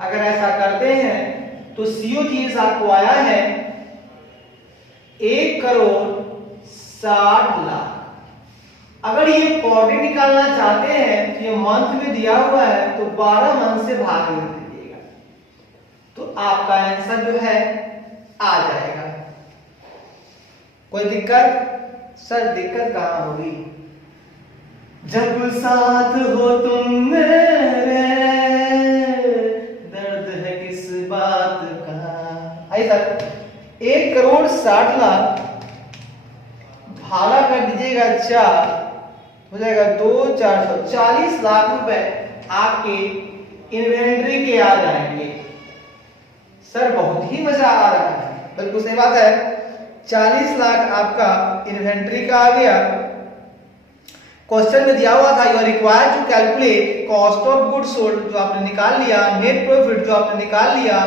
अगर ऐसा करते हैं तो COGS आपको आया है 1 करोड़ 60 लाख। अगर ये पर डे निकालना चाहते हैं तो ये मंथ में दिया हुआ है, तो 12 मंथ से भाग दीजिएगा तो आपका आंसर जो है आ जाएगा। कोई दिक्कत सर? दिक्कत कहां होगी, जब साथ हो तुम मेरे, दर्द है किस बात का। आई सर 1 करोड़ 60 लाख भागा कर दीजिएगा 4, हो जाएगा 2 4 40 लाख रुपए आपके इन्वेंट्री के आ जाएंगे। सर बहुत ही मजा आ रहा है, बिल्कुल सही बात है। 40 लाख आपका इन्वेंट्री का आ गया। क्वेश्चन में दिया हुआ था you are required to calculate cost of goods sold जो आपने निकाल लिया, नेट प्रॉफिट जो आपने निकाल लिया,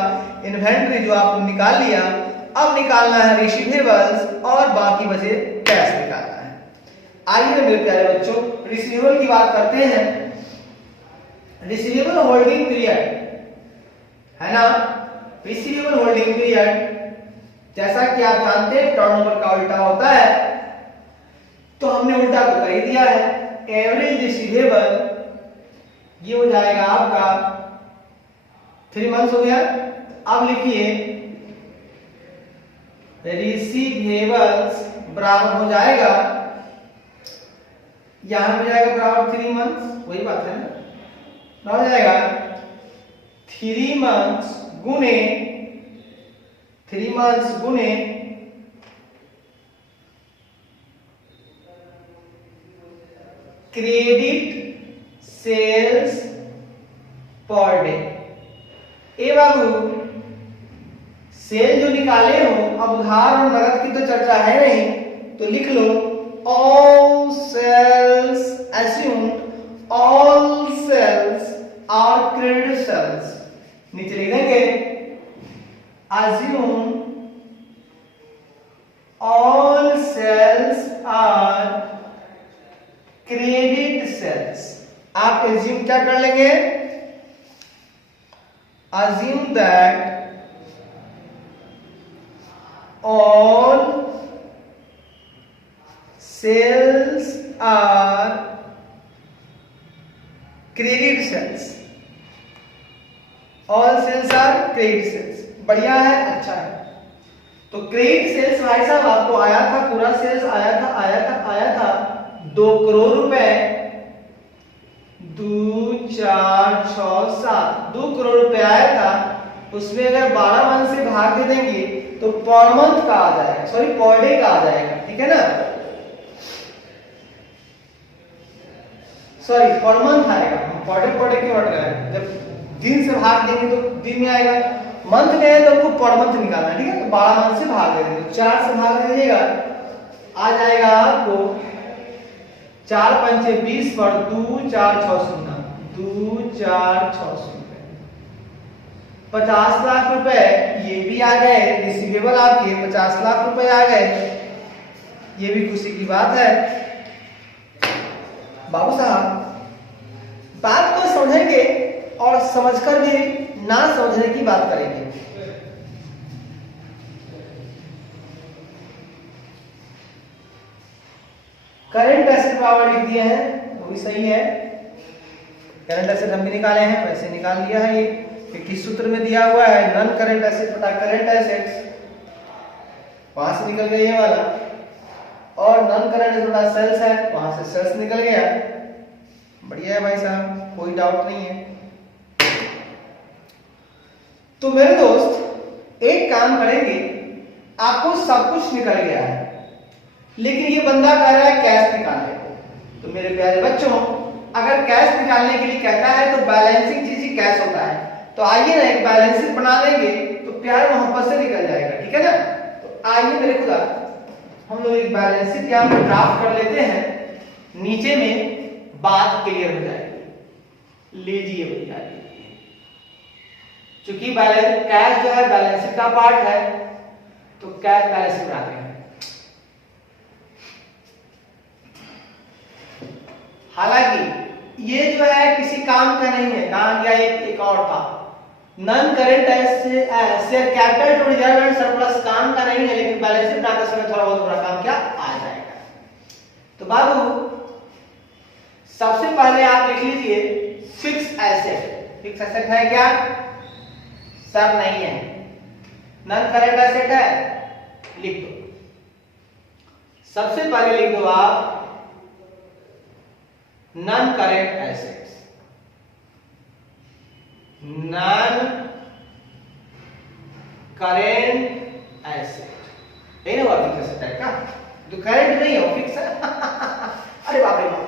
इन्वेंटरी जो आपने निकाल लिया, अब निकालना है रिसीवेबल्स और बाकी बचे कैश निकालना है। आइए मेरे प्यारे बच्चों रिसीवेबल की बात करते हैं। रिसीवेबल होल्डिंग पीरियड है ना, रिसीवेबल होल्डिंग पीरियड जैसा कि आप जानते हैं टर्नओवर का उल्टा होता है, तो हमने उल्टा तो कर ही दिया है। एवरेज रिसीवेबल ये हो जाएगा आपका 3 मंथ्स हो गया। अब लिखिए रिसीवेबल्स बराबर हो जाएगा, यहां हो जाएगा बराबर 3 मंथ्स, वही बात है ना, हो जाएगा 3 मंथ्स गुने 3 मंथ्स गुने क्रेडिट सेल्स पर डे। ए बाबू सेल जो निकाले हो, अब उधार और नकद की तो चर्चा है नहीं, तो लिख लो all sales assumed all sales are credit sales। नीचे लिख देंगे assume all sales are credit sales। आप assume क्या कर लेंगे, assume that all sales are credit sales। all sales are credit sales, बढ़िया है, अच्छा है। तो क्रेडिट सेल्स भाई साहब आपको आया था, पूरा सेल्स आया था 2 करोड़ रुपए, 2 4 6 7 2 करोड़ रुपए आया था। उसमें अगर 12 मंथ से भाग दे देंगे तो पर मंथ का आ जाएगा, सॉरी पर डे का आ जाएगा, ठीक है ना, सॉरी पर मंथ आएगा। हम पर डे क्यों हट गए, जब दिन से भाग देंगे तो दिन में आएगा, मंथ में है तो हमको पर मंथ निकालना है, ठीक है। तो 12 मंथ से भाग दे देंगे, 4 से भाग दे दीजिएगा, आ जाएगा आपको 4 पंचे 20 पर 2 4 6 0 2 4 6 0 50 लाख रुपए ये भी आ गए, रिसीवेबल आपके 50 लाख रुपए आ गए, ये भी खुशी की बात है। बाबू साहब बात को समझेंगे और समझकर भी ना समझने की बात करेंगे। करंट एसेट पावर लिख दिए हैं, वो भी सही है। करंट एसेट हम भी निकाले हैं, वैसे निकाल लिया है। ये किस सूत्र में दिया हुआ है, नॉन करंट एसेट बटा करंट एसेट्स, वहां से निकल गया ये वाला, और नॉन करंट एसेट बटा सेल्स है, वहां से सेल्स निकल गया। बढ़िया है भाई साहब, कोई डाउट नहीं है। तो मेरे दोस्त एक काम करेंगे, आपको सब कुछ निकल गया है, लेकिन ये बंदा कह रहा है कैश निकालने को। तो मेरे प्यारे बच्चों अगर कैश निकालने के लिए कहता है तो बैलेंसिंग चीज ही कैश होता है, तो आइए ना एक बैलेंस शीट बना लेंगे तो प्यार मोहब्बत से निकल जाएगा, ठीक है ना। तो आइए मेरे खुदा हम लोग एक बैलेंस शीट यहाँ पे ड्राफ्ट कर लेते हैं, नीचे में बात क्लियर हो जाएगी। लीजिए भैया, चूंकि बैलेंस कैश जो है बैलेंस शीट का पार्ट है, तो कैश बैलेंस शीट बनाते हैं। हालांकि ये जो है किसी काम का नहीं है, काम या एक और था, non current share capital to reserve and surplus काम का नहीं है, लेकिन बैलेंस शीट बनाते समय थोड़ा बहुत बड़ा काम क्या आ जाएगा। तो बाबू सबसे पहले आप लिख लीजिए फिक्स एसेट। फिक्स एसेट है क्या सर? नहीं है। नॉन करंट एसेट है, लिख दो। सबसे पहले लिख दो आप non current assets. Non current asset नहीं ना, फिक्स एसेट है क्या? तो करंट नहीं है, फिक्स है। अरे बाप रे बाप,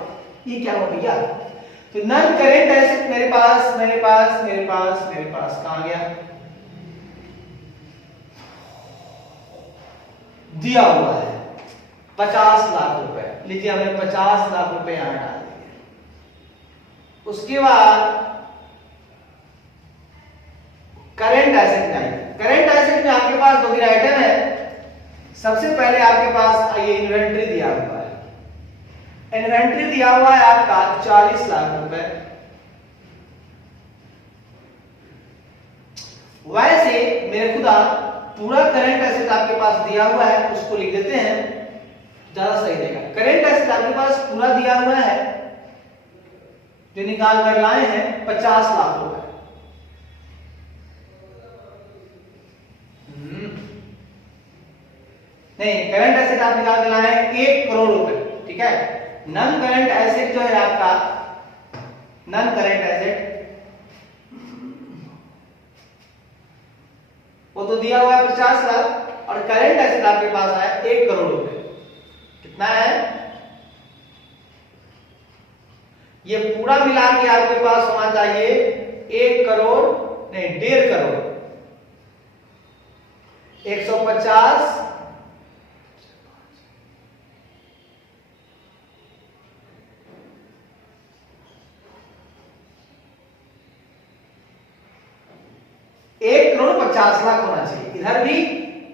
ये क्या हो भैया? तो नॉन करंट एसेट मेरे पास कहां गया? दिया हुआ है 50 लाख रुपए। लीजिए हमने 50 लाख रुपए यहां डाल दिए। उसके बाद करेंट एसेट में आइए। करेंट एसेट में आपके पास 2 आइटम है। सबसे पहले आपके पास ये इन्वेंट्री दिया हुआ है। इन्वेंट्री दिया हुआ है आपका 40 लाख रुपए। वैसे मेरे खुदा पूरा करंट एसेट आपके पास दिया हुआ है, उसको लिख देते हैं, ज्यादा सही रहेगा। करंट एसेट आपके पास पूरा दिया हुआ है, जो निकाल कर लाए हैं 50 लाख रुपए। नहीं, करंट एसेट आप निकाल के लाए 1 करोड़ रुपए, ठीक है। नॉन करंट एसेट जो है आपका, नॉन करंट एसेट वो तो दिया हुआ है 50 लाख, और करंट एसेट आपके पास आया 1 करोड़ रुपए। कितना है ये पूरा मिला के आपके पास होना चाहिए 1 करोड़ नहीं 1.5 करोड़। 150 1 करोड़ 50 लाख होना चाहिए इधर भी,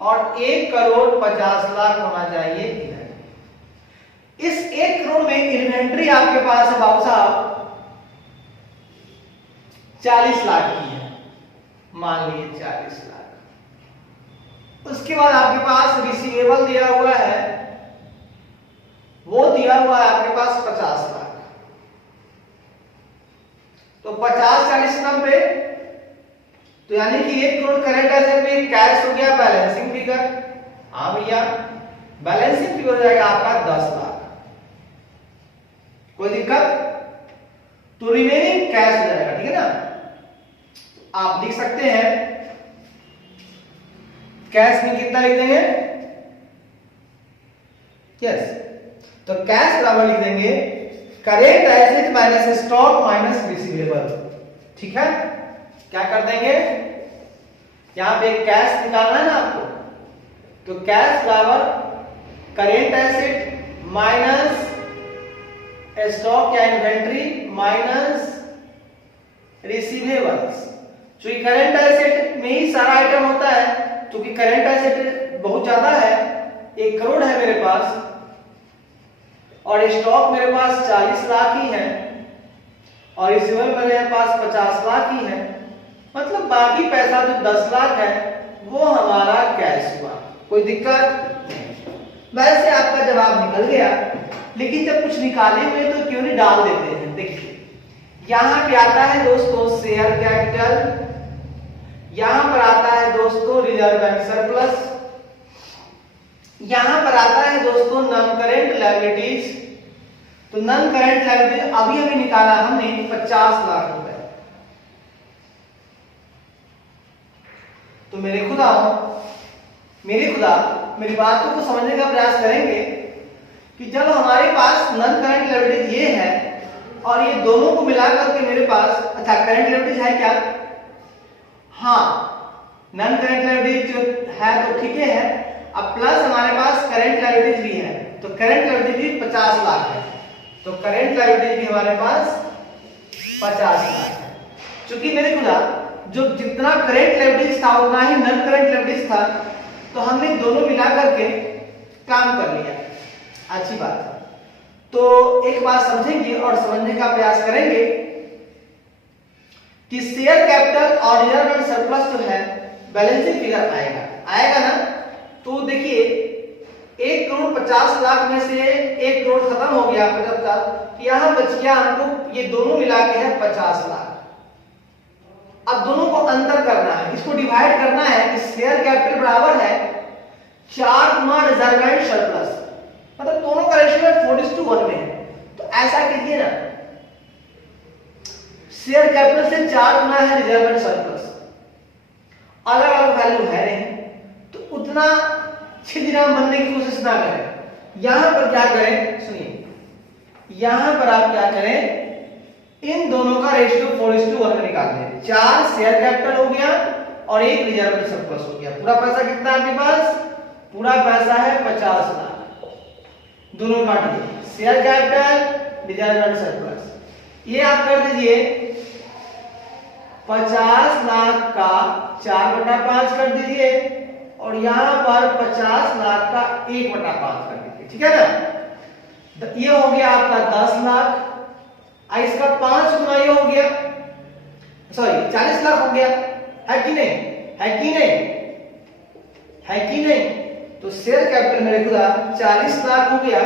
और 1 करोड़ 50 लाख होना चाहिए इधर। इस 1 करोड़ में इन्वेंट्री आपके पास है बाबू साहब 40 लाख की है, मान लीजिए 40 लाख। उसके बाद आपके पास रिसीवेबल दिया हुआ है, वो दिया हुआ है आपके पास 50 लाख। तो 50 40 90, तो यानी कि 1 करोड़ करंट एसेट में कैश हो गया बैलेंसिंग फिगर। हाँ भैया, बैलेंसिंग फिगर हो जाएगा आपका 10 लाख। कोई दिक्कत? तो रिमेनिंग कैश हो जाएगा, ठीक है ना। तो आप लिख सकते हैं कैश में कितना लिख देंगे, यस, तो कैश बराबर लिख देंगे current asset minus stock minus receivable, ठीक है। क्या कर देंगे, यहां पे कैश निकालना है ना आपको, तो कैश बराबर करेंट एसेट माइनस स्टॉक या इन्वेंट्री माइनस रिसीवेबल्स। चूंकि करेंट एसेट में ही सारा आइटम होता है, क्योंकि करेंट एसेट बहुत ज्यादा है, 1 करोड़ है मेरे पास, और स्टॉक मेरे पास 40 लाख ही है, और रिसीवेबल मेरे पास 50 लाख ही है। मतलब बाकी पैसा जो 10 लाख है वो हमारा कैश हुआ। कोई दिक्कत नहीं। वैसे आपका जवाब निकल गया, लेकिन जब कुछ निकाले हुए तो क्यों नहीं डाल देते हैं। देखिए यहां पे आता है दोस्तों शेयर कैपिटल, यहां पर आता है दोस्तों रिजर्व एंड सरप्लस, यहां पर आता है दोस्तों नॉन करेंट लायबिलिटीज। तो नॉन करेंट लायबिलिटी अभी अभी निकाला हमने 50 लाख रुपए। तो मेरी खुदा मेरी बातों को समझने का प्रयास करेंगे कि जब हमारे पास नॉन करंट लायबिलिटीज ये है और ये दोनों को मिला करके मेरे पास, अच्छा करंट लायबिलिटीज है क्या, हाँ नॉन करंट लायबिलिटीज जो है तो ठीक है, अब प्लस हमारे पास करंट लायबिलिटीज भी है, तो करंट लायबिलिटीज 50 लाख है, तो करंट लायबिलिटीज भी हमारे पास 50 लाख है। क्योंकि मेरे खुदा जो जितना करंट लायबिलिटीज था उतना ही नॉन करंट लायबिलिटीज था, तो हमने दोनों मिला करके काम कर लिया। अच्छी बात है। तो एक बात समझेंगे और समझने का प्रयास करेंगे कि शेयर कैपिटल और रिजर्व एंड सरप्लस जो है बैलेंसिंग फिगर आएगा ना। तो देखिए 1 करोड़ 50 लाख में से 1 करोड़ खत्म हो गया 50, तो यहां बच गया हमको ये दोनों मिला के है 50 लाख। अब दोनों को अंतर करना है, इसको डिवाइड करना है कि शेयर कैपिटल बराबर है 4 गुना रिजर्व एंड सरप्लस, मतलब दोनों का रेशियो 4:1 में है। तो ऐसा कीजिए ना, शेयर कैपिटल से 4 गुना है रिजर्व एंड सरप्लस, अलग अलग वैल्यू है नहीं, तो उतना छिद्राम बनने की कोशिश ना करें। यहां पर क्या करें, सुनिए, यहां पर आप क्या करें, इन दोनों का रेशियो 4:1 में निकाल दें। 4 शेयर कैपिटल हो गया और 1 रिजर्व एंड सरप्लस हो गया। पूरा पैसा कितना है आपके पास, पूरा पैसा है 50 लाख। दोनों काट दिए, share capital reserve and surplus. ये आप कर दीजिए 50 लाख का 4/5 कर दीजिए और यहां पर 50 लाख का 1/5 कर दीजिए, ठीक है ना। ये हो गया आपका 10 लाख, इसका 5 गुना ये हो गया, सॉरी 40 लाख हो गया, है कि नहीं, है कि नहीं, है कि नहीं। तो शेयर कैपिटल मेरे खुदा 40 लाख हो गया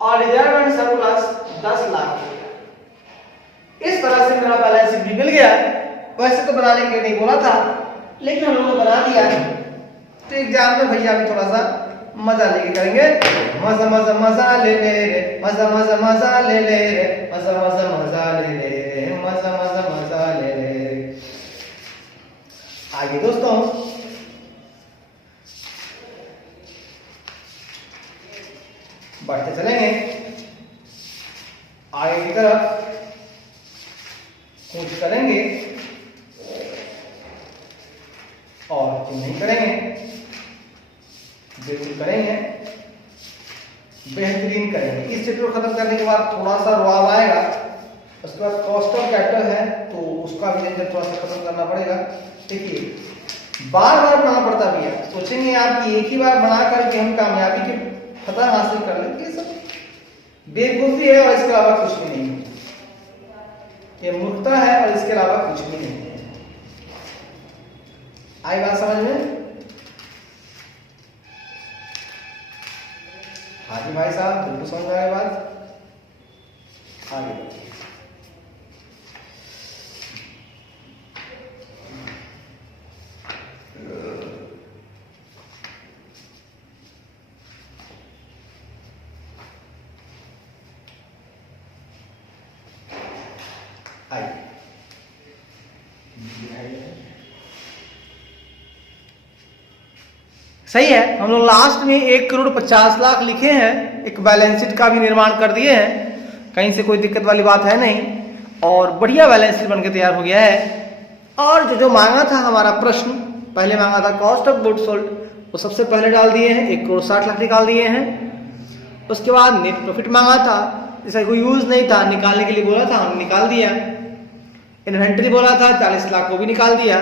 और रिजर्व एंड सरप्लस 10 लाख हो गया। इस तरह से मेरा बैलेंस शीट भी मिल गया। वैसे तो बनाने के लिए नहीं बोला था, लेकिन हम लोगों ने बना दिया। तो एग्जाम में भैया भी थोड़ा सा मजा लेके करेंगे, मजा मजा मजा ले ले रे, मजा मजा मजा ले ले रे, मजा मजा मजा ले ले रे, मजा मजा मजा ले ले रे। आगे दोस्तों बढ़ते चलेंगे आगे की तरफ, कुछ करेंगे और नहीं करेंगे, बिल्कुल करेंगे, बेहतरीन करेंगे। इस चैप्टर को खत्म करने के बाद थोड़ा सा रुआब आएगा, उसके बाद कॉस्ट ऑफ कैपिटल है तो उसका भी लेक्चर थोड़ा सा खत्म करना पड़ेगा। देखिए बार बार बनाना पड़ता भी है, सोचेंगे आप कि एक ही बार बना करके हम कामयाबी की फतह हासिल कर लेंगे, ये सब बेवकूफी है और इसके अलावा कुछ भी नहीं है, ये मूर्खता है और इसके अलावा कुछ भी नहीं है। आई बात समझ में? हाँ जी भाई साहब, बिल्कुल समझ में आई बात। आगे बढ़िए। सही है, हम लोग लास्ट में 1,50,00,000 लिखे हैं, एक बैलेंस शीट का भी निर्माण कर दिए हैं, कहीं से कोई दिक्कत वाली बात है नहीं और बढ़िया बैलेंस शीट बनकर तैयार हो गया है। और जो मांगा था हमारा प्रश्न, पहले मांगा था कॉस्ट ऑफ गुड्स सोल्ड, वो सबसे पहले डाल दिए हैं, 1,60,00,000 निकाल दिए हैं। उसके बाद नेट प्रॉफिट मांगा था, इसका कोई यूज नहीं था, निकालने के लिए बोला था, हमने निकाल दिया। इन्वेंट्री बोला था 40 लाख, वो भी निकाल दिया।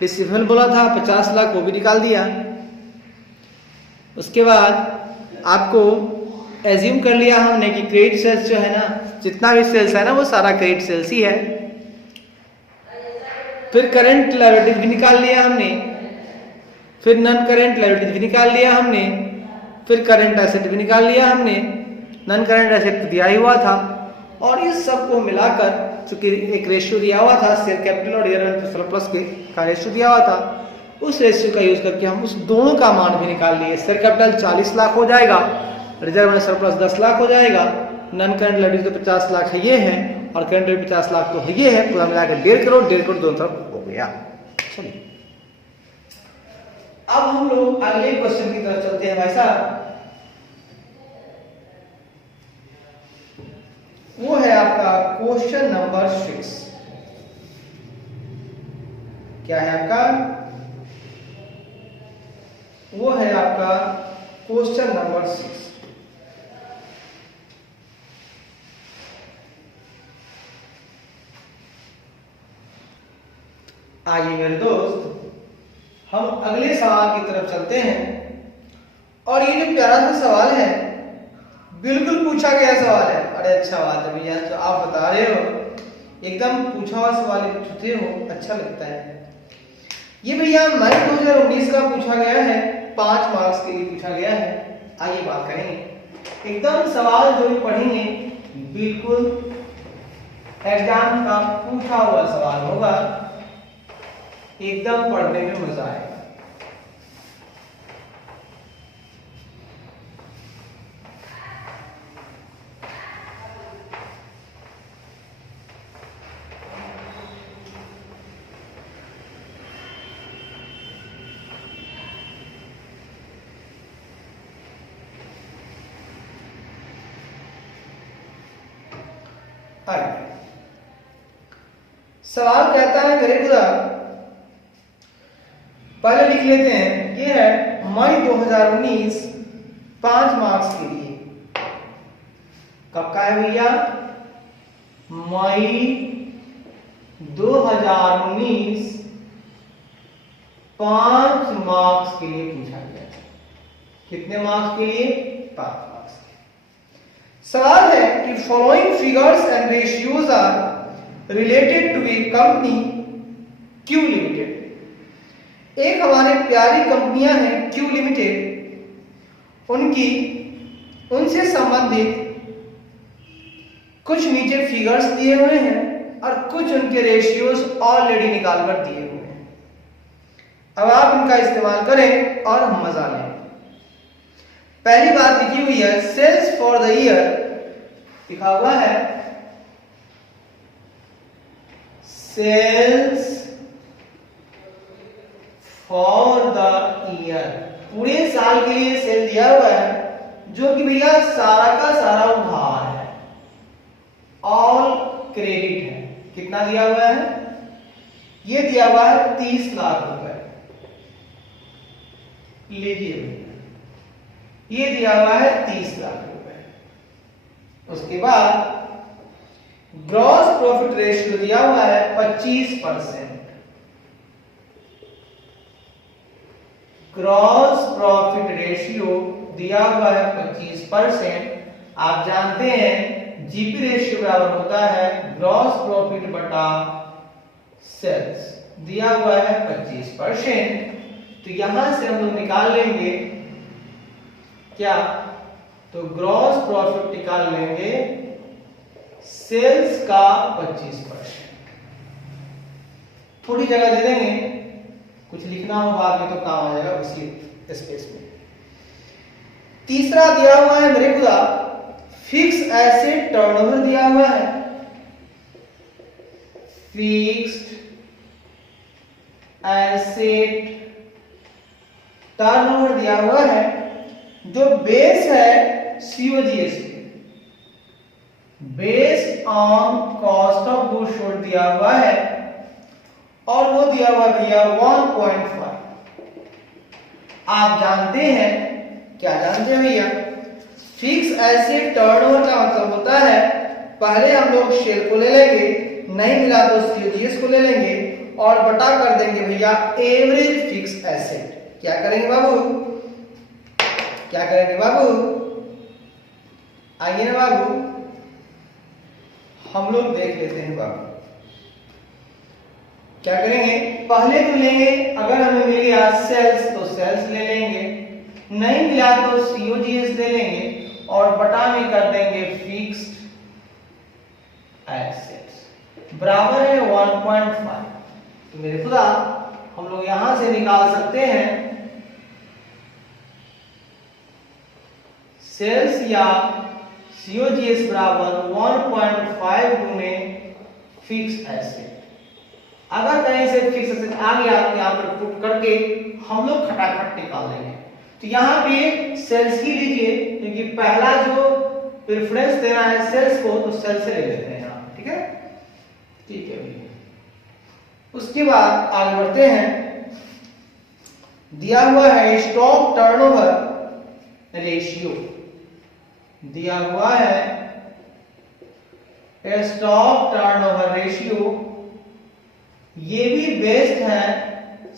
रिसीवेबल बोला था 50 लाख, वो भी निकाल दिया। उसके बाद आपको एज्यूम कर लिया हमने कि क्रेडिट सेल्स जो है ना, जितना भी सेल्स है ना वो सारा क्रेडिट सेल्स ही है। फिर करंट लायबिलिटीज भी निकाल लिया हमने, फिर नॉन करंट लायबिलिटीज भी निकाल लिया हमने, फिर करंट एसेट भी निकाल लिया हमने। नॉन करंट एसेट तो दिया ही हुआ था और इस सब को मिलाकर चूंकि एक रेशियो दिया हुआ था, शेयर कैपिटल और रिजर्व एंड सरप्लस का रेशियो दिया हुआ था, उस रेशियो का यूज करके हम उस दोनों का मान भी निकाल लिए। शेयर कैपिटल 40 लाख हो जाएगा, रिजर्व एंड सरप्लस 10 लाख हो जाएगा, नॉन करंट लायबिलिटी तो 50 लाख है ये है और करंट 50 लाख तो है ये है, पूरा मिलाकर 1.5 करोड़, 1.5 करोड़ दोनों तरफ हो गया। चलिए अब हम लोग अगले क्वेश्चन की तरफ चलते हैं भाई साहब। वो है आपका क्वेश्चन नंबर 6। क्या है आपका? वो है आपका क्वेश्चन नंबर 6। आइए मेरे दोस्त, हम अगले सवाल की तरफ चलते हैं। और ये जो प्यारा सा सवाल है, बिल्कुल पूछा गया सवाल है। अरे अच्छा बात है भैया, तो आप बता रहे हो, एकदम पूछा हुआ सवाल पूछते हो, अच्छा लगता है। ये भैया मई 2019 का पूछा गया है, 5 मार्क्स के लिए पूछा गया है। आइए बात करेंगे, एकदम सवाल जो भी पढ़ेंगे बिल्कुल एग्जाम का पूछा हुआ सवाल होगा, एकदम पढ़ने में मजा आएगा। सवाल कहता है मेरे खुदा, पहले लिख लेते हैं। ये है मई 2019 5 मार्क्स के लिए। कब का है भैया? मई 2019 5 मार्क्स के लिए पूछा गया। कितने मार्क्स के लिए? 5 मार्क्स के। सवाल है कि following figures and ratios are related to a company Q limited. एक हमारे प्यारी कंपनियां हैं क्यू लिमिटेड, उनसे संबंधित कुछ नीचे फिगर्स दिए हुए हैं और कुछ उनके रेशियोज ऑलरेडी निकाल कर दिए हुए हैं। अब आप इनका इस्तेमाल करें और मजा लें। पहली बात लिखी हुई है सेल्स फॉर द ईयर, लिखा हुआ है सेल्स फॉर द ईयर, पूरे साल के लिए सेल दिया हुआ है, जो कि भैया सारा का सारा उधार है, ऑल क्रेडिट है। कितना दिया हुआ है? ये दिया हुआ है 30 लाख रुपए। लीजिए भैया, ये दिया हुआ है 30 लाख रुपए। उसके बाद ग्रॉस प्रॉफिट रेशियो दिया हुआ है 25%। ग्रॉस प्रॉफिट रेशियो दिया हुआ है 25%। आप जानते हैं जीपी रेशियो बराबर होता है ग्रॉस प्रॉफिट बटा सेल्स, दिया हुआ है 25%। तो यहां से हम लोग निकाल लेंगे क्या? तो ग्रॉस प्रॉफिट निकाल लेंगे सेल्स का 25%। थोड़ी जगह दे देंगे, कुछ लिखना हो बाद में तो काम आ जाएगा उसी स्पेस में। तीसरा दिया हुआ है मेरे खुदा फिक्स एसेट टर्नओवर दिया हुआ है, फिक्स्ड एसेट टर्नओवर दिया हुआ है, जो बेस है सीओजीएस पे, based on cost of goods sold दिया हुआ है, और वो दिया हुआ भैया 1.5। आप जानते हैं, क्या जानते हैं भैया? फिक्स एसेट टर्नओवर का मतलब होता है पहले हम लोग शेयर को ले लेंगे, नहीं मिला तो सीओजीएस को ले लेंगे और बटा कर देंगे भैया एवरेज फिक्स एसेट। क्या करेंगे बाबू? क्या करेंगे बाबू? आइए ना बाबू, हम लोग देख लेते हैं बाबू। क्या करेंगे? पहले तो लेंगे, अगर हमें मिल गया सेल्स तो सेल्स ले लेंगे, नहीं मिला तो सीओजीएस ले लेंगे और बटा में कर देंगे फिक्स्ड एसेट्स, बराबर है 1.5। तो मेरे खुदा हम लोग यहां से निकाल सकते हैं सेल्स या सीओजीएस बराबर 1.5 गुने फिक्स एसेट। अगर कहीं से फिक्स एसेट आ गया तो यहां पर पुट करके हम लोग खटाखट निकाल लेंगे। तो यहां पे सेल्स ही लीजिए, क्योंकि पहला जो प्रेफरेंस देना है सेल्स को, तो सेल्स से ले लेते हैं यहां। ठीक है, ठीक है भैया। उसके बाद आगे बढ़ते हैं। दिया हुआ है स्टॉक टर्नओवर रेशियो, दिया हुआ है स्टॉक टर्नओवर रेशियो, ये भी बेस्ड है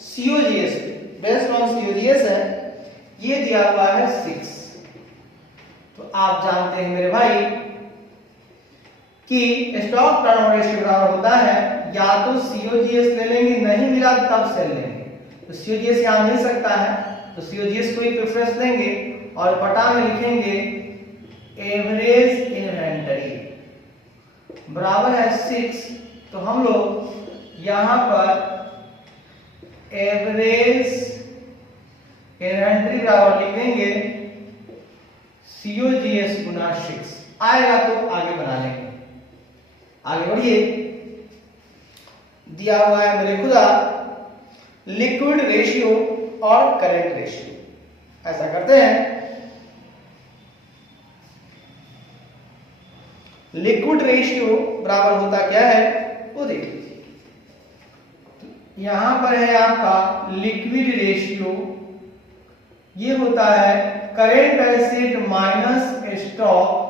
सीओजीएस पे, बेस्ड ऑन सीओजीएस है, ये दिया हुआ है 6। तो आप जानते हैं मेरे भाई कि स्टॉक टर्नओवर रेशियो बराबर होता है या तो सीओजीएस ले लेंगे, नहीं मिला तब सेल लेंगे। तो सीओजीएस यहां मिल सकता है तो सीओजीएस को ही प्रेफरेंस देंगे और बटा में लिखेंगे एवरेज इन्वेंटरी बराबर है 6। तो हम लोग यहां पर एवरेज इन्वेंटरी बराबर लिख देंगे सीओजीएस गुना 6। आएगा तो आगे बना लेंगे। आगे बढ़िए। दिया हुआ है मेरे खुदा लिक्विड रेशियो और करंट रेशियो। ऐसा करते हैं, लिक्विड रेशियो बराबर होता क्या है वो देख लीजिए। यहां पर है आपका लिक्विड रेशियो, ये होता है current asset minus stock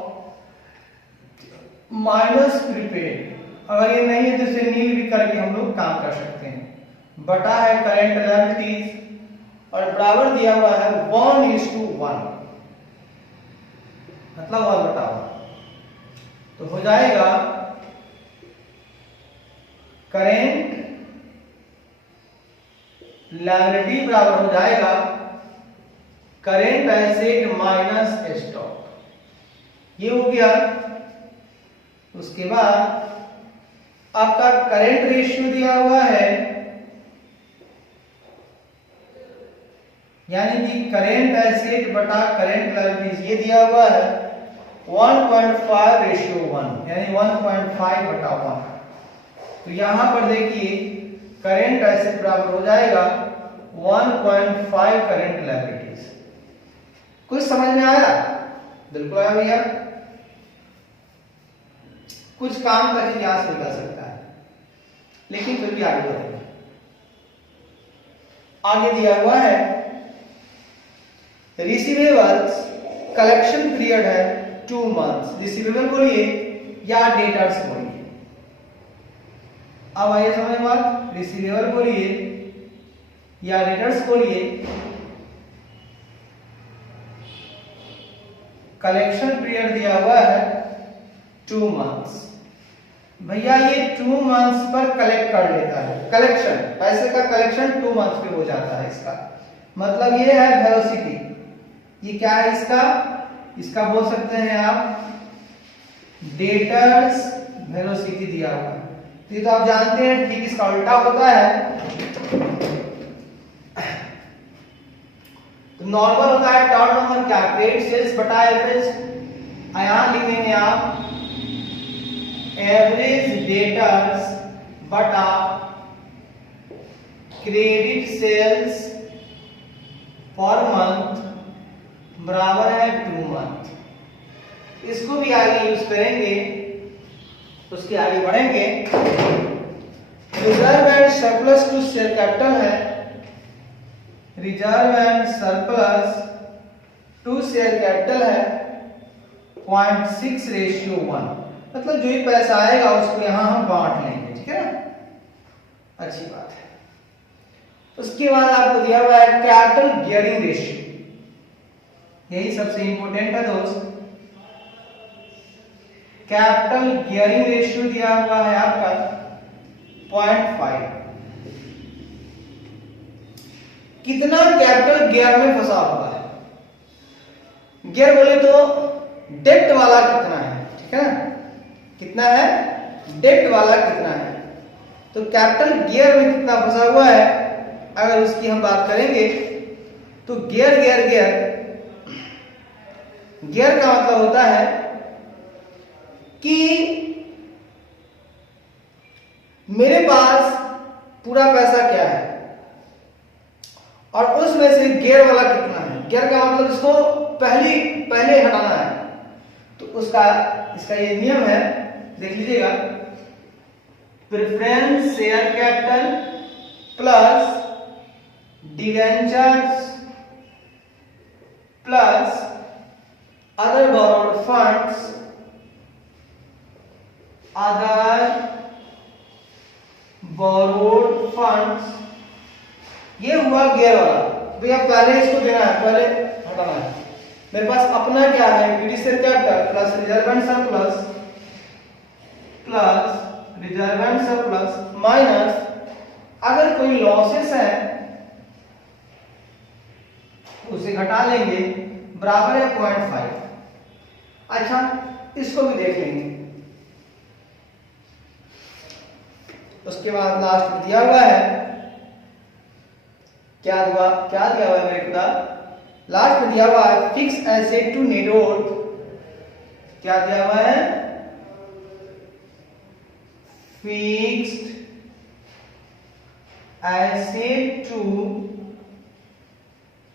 minus prepaid. अगर ये नहीं है तो इसे नील भी करके हम लोग काम कर सकते हैं। बटा है करेंट लायबिलिटीज और बराबर दिया हुआ है 1:1, मतलब 1/1। तो हो जाएगा करेंट लायबिलिटी बराबर हो जाएगा करेंट एसेट माइनस स्टॉक। ये हो गया। उसके बाद आपका करेंट रेशियो दिया हुआ है, यानी कि करेंट एसेट बटा करेंट लायबिलिटीज, ये दिया हुआ है 1.5:1, यानी 1.5/1। तो यहां पर देखिए करेंट एसेट बराबर हो जाएगा 1.5 करेंट लायबिलिटीज। कुछ समझ में आया? बिल्कुल आया भैया। कुछ काम का चीज यहां से निकल सकता है, लेकिन फिर भी आगे बढ़ेंगे। आगे दिया हुआ है रिसीवेबल्स कलेक्शन पीरियड है 2 मंथ्स। रिसीवेबल बोलिए या डेटर्स बोलिए। अब आइए समझ बात, रिसीवेबल बोलिए या डेटर्स बोलिए। कलेक्शन पीरियड दिया हुआ है 2 मंथ्स। भैया ये 2 मंथ्स पर कलेक्ट कर लेता है। कलेक्शन, पैसे का कलेक्शन 2 मंथ्स पे हो जाता है। इसका मतलब ये है वेलोसिटी। ये क्या है इसका? इसका बोल सकते हैं आप डेटर्स वेलोसिटी दिया हुआ है। तो ये तो आप जानते हैं, ठीक इसका उल्टा होता है। तो नॉर्मल होता है टर्नओवर क्या? क्रेडिट सेल्स बटा एवरेज। यहां लिख देंगे आप एवरेज डेटर्स बटा क्रेडिट सेल्स पर मंथ बराबर है 2 मंथ। इसको भी आगे यूज करेंगे, उसके आगे बढ़ेंगे। Reserve and surplus to share capital है। Reserve and surplus to share capital है 0.6:1। मतलब जो ही पैसा आएगा उसको यहां हम बांट लेंगे, ठीक है ना? अच्छी बात है। उसके बाद आपको दिया हुआ है कैपिटल गियरिंग रेशियो। यही सबसे इंपॉर्टेंट है दोस्त। कैपिटल गियरिंग रेशियो दिया हुआ है आपका 0.5। कितना कैपिटल गियर में फंसा हुआ है? गियर बोले तो डेब्ट वाला कितना है, ठीक है ना? कितना है? डेब्ट वाला कितना है। तो कैपिटल गियर में कितना फंसा हुआ है, अगर उसकी हम बात करेंगे तो गियर गियर गियर गियर का मतलब होता है कि मेरे पास पूरा पैसा क्या है और उसमें से गियर वाला कितना है। गियर का मतलब इसको पहले हटाना है। तो उसका इसका ये नियम है, देख लीजिएगा। Preference share capital plus debentures plus other borrowed funds, ये हुआ गियर वाला। भैया पहले इसको देना है, पहले हटाना है। मेरे पास अपना क्या है? Equity share capital plus reserve and surplus minus अगर कोई लॉसेस है उसे घटा लेंगे, बराबर है 0.5। अच्छा, इसको भी देख लेंगे। उसके बाद लास्ट में दिया हुआ है क्या दिया हुआ है मेरे खुदा? लास्ट में दिया हुआ है fix asset to net worth. क्या दिया हुआ है? Fixed asset to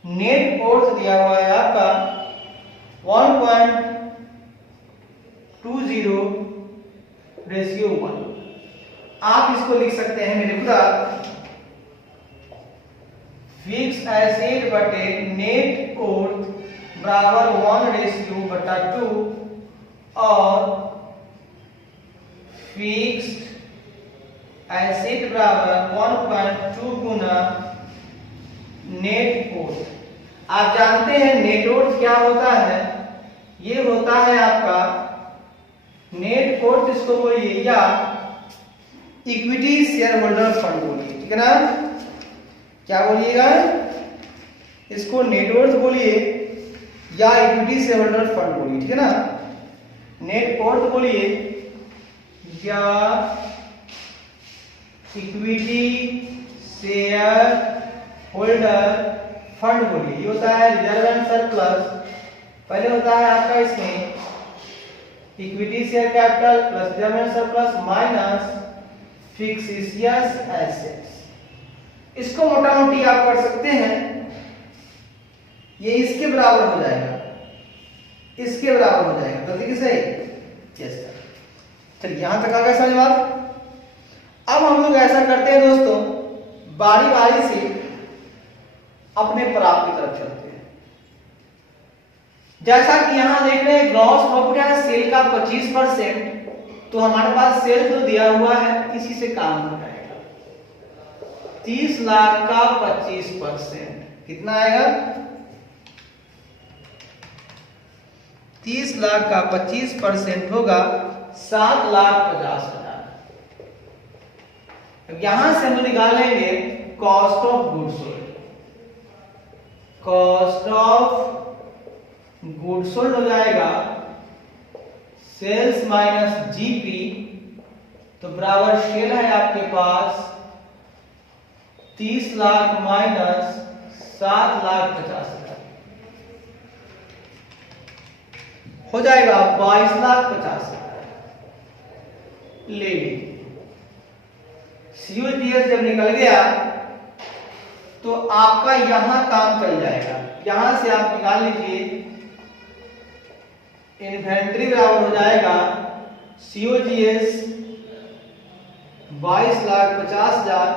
net worth दिया हुआ है आपका 1.20:1। आप इसको लिख सकते हैं मेरे खुदा फिक्स एसिड बटे नेट ओर्थ बराबर 1:2 और फिक्स्ड एसिड बराबर 1.2 गुना नेट ओर्थ। आप जानते हैं नेट ओर्थ क्या होता है? ये होता है आपका नेट ओर्थ, इसको बोलिए या इक्विटी शेयर होल्डर फंड बोलिए, ठीक है ना? क्या बोलिएगा? इसको नेट ओर्थ बोलिए या इक्विटी शेयर होल्डर फंड बोलिए, ठीक है ना? नेट ओर्थ बोलिए या इक्विटी शेयर होल्डर फंड बोलिए। ये होता है रिजर्व एंड सरप्लस। पहले होता है आपका इसमें equity share capital plus reserve and surplus minus fictitious assets. इसको मोटा मोटी आप कर सकते हैं, ये इसके बराबर हो जाएगा, इसके बराबर हो जाएगा। गलती की सही? Yes sir. चलिए यहां तक आ गया समझ बात। अब हम लोग ऐसा करते हैं दोस्तों, बारी बारी से अपने प्राप्त की तरफ चलते हैं। जैसा कि यहां देख रहे हैं ग्रॉस प्रॉफिट है सेल का 25%, तो हमारे पास सेल जो दिया हुआ है इसी से काम हो जाएगा। 30 लाख का 25% कितना आएगा? 30 लाख का 25% होगा 7,50,000। यहां से हम निकालेंगे cost of goods sold. Cost of goods sold हो जाएगा सेल्स माइनस जीपी, तो बराबर सेल है आपके पास 30 लाख माइनस 7,50,000 हो जाएगा 22,50,000। ले लीजिए COGS जब निकल गया तो आपका यहां काम चल जाएगा। यहां से आप निकाल लीजिए इन्वेंट्री बराबर हो जाएगा COGS 22,50,000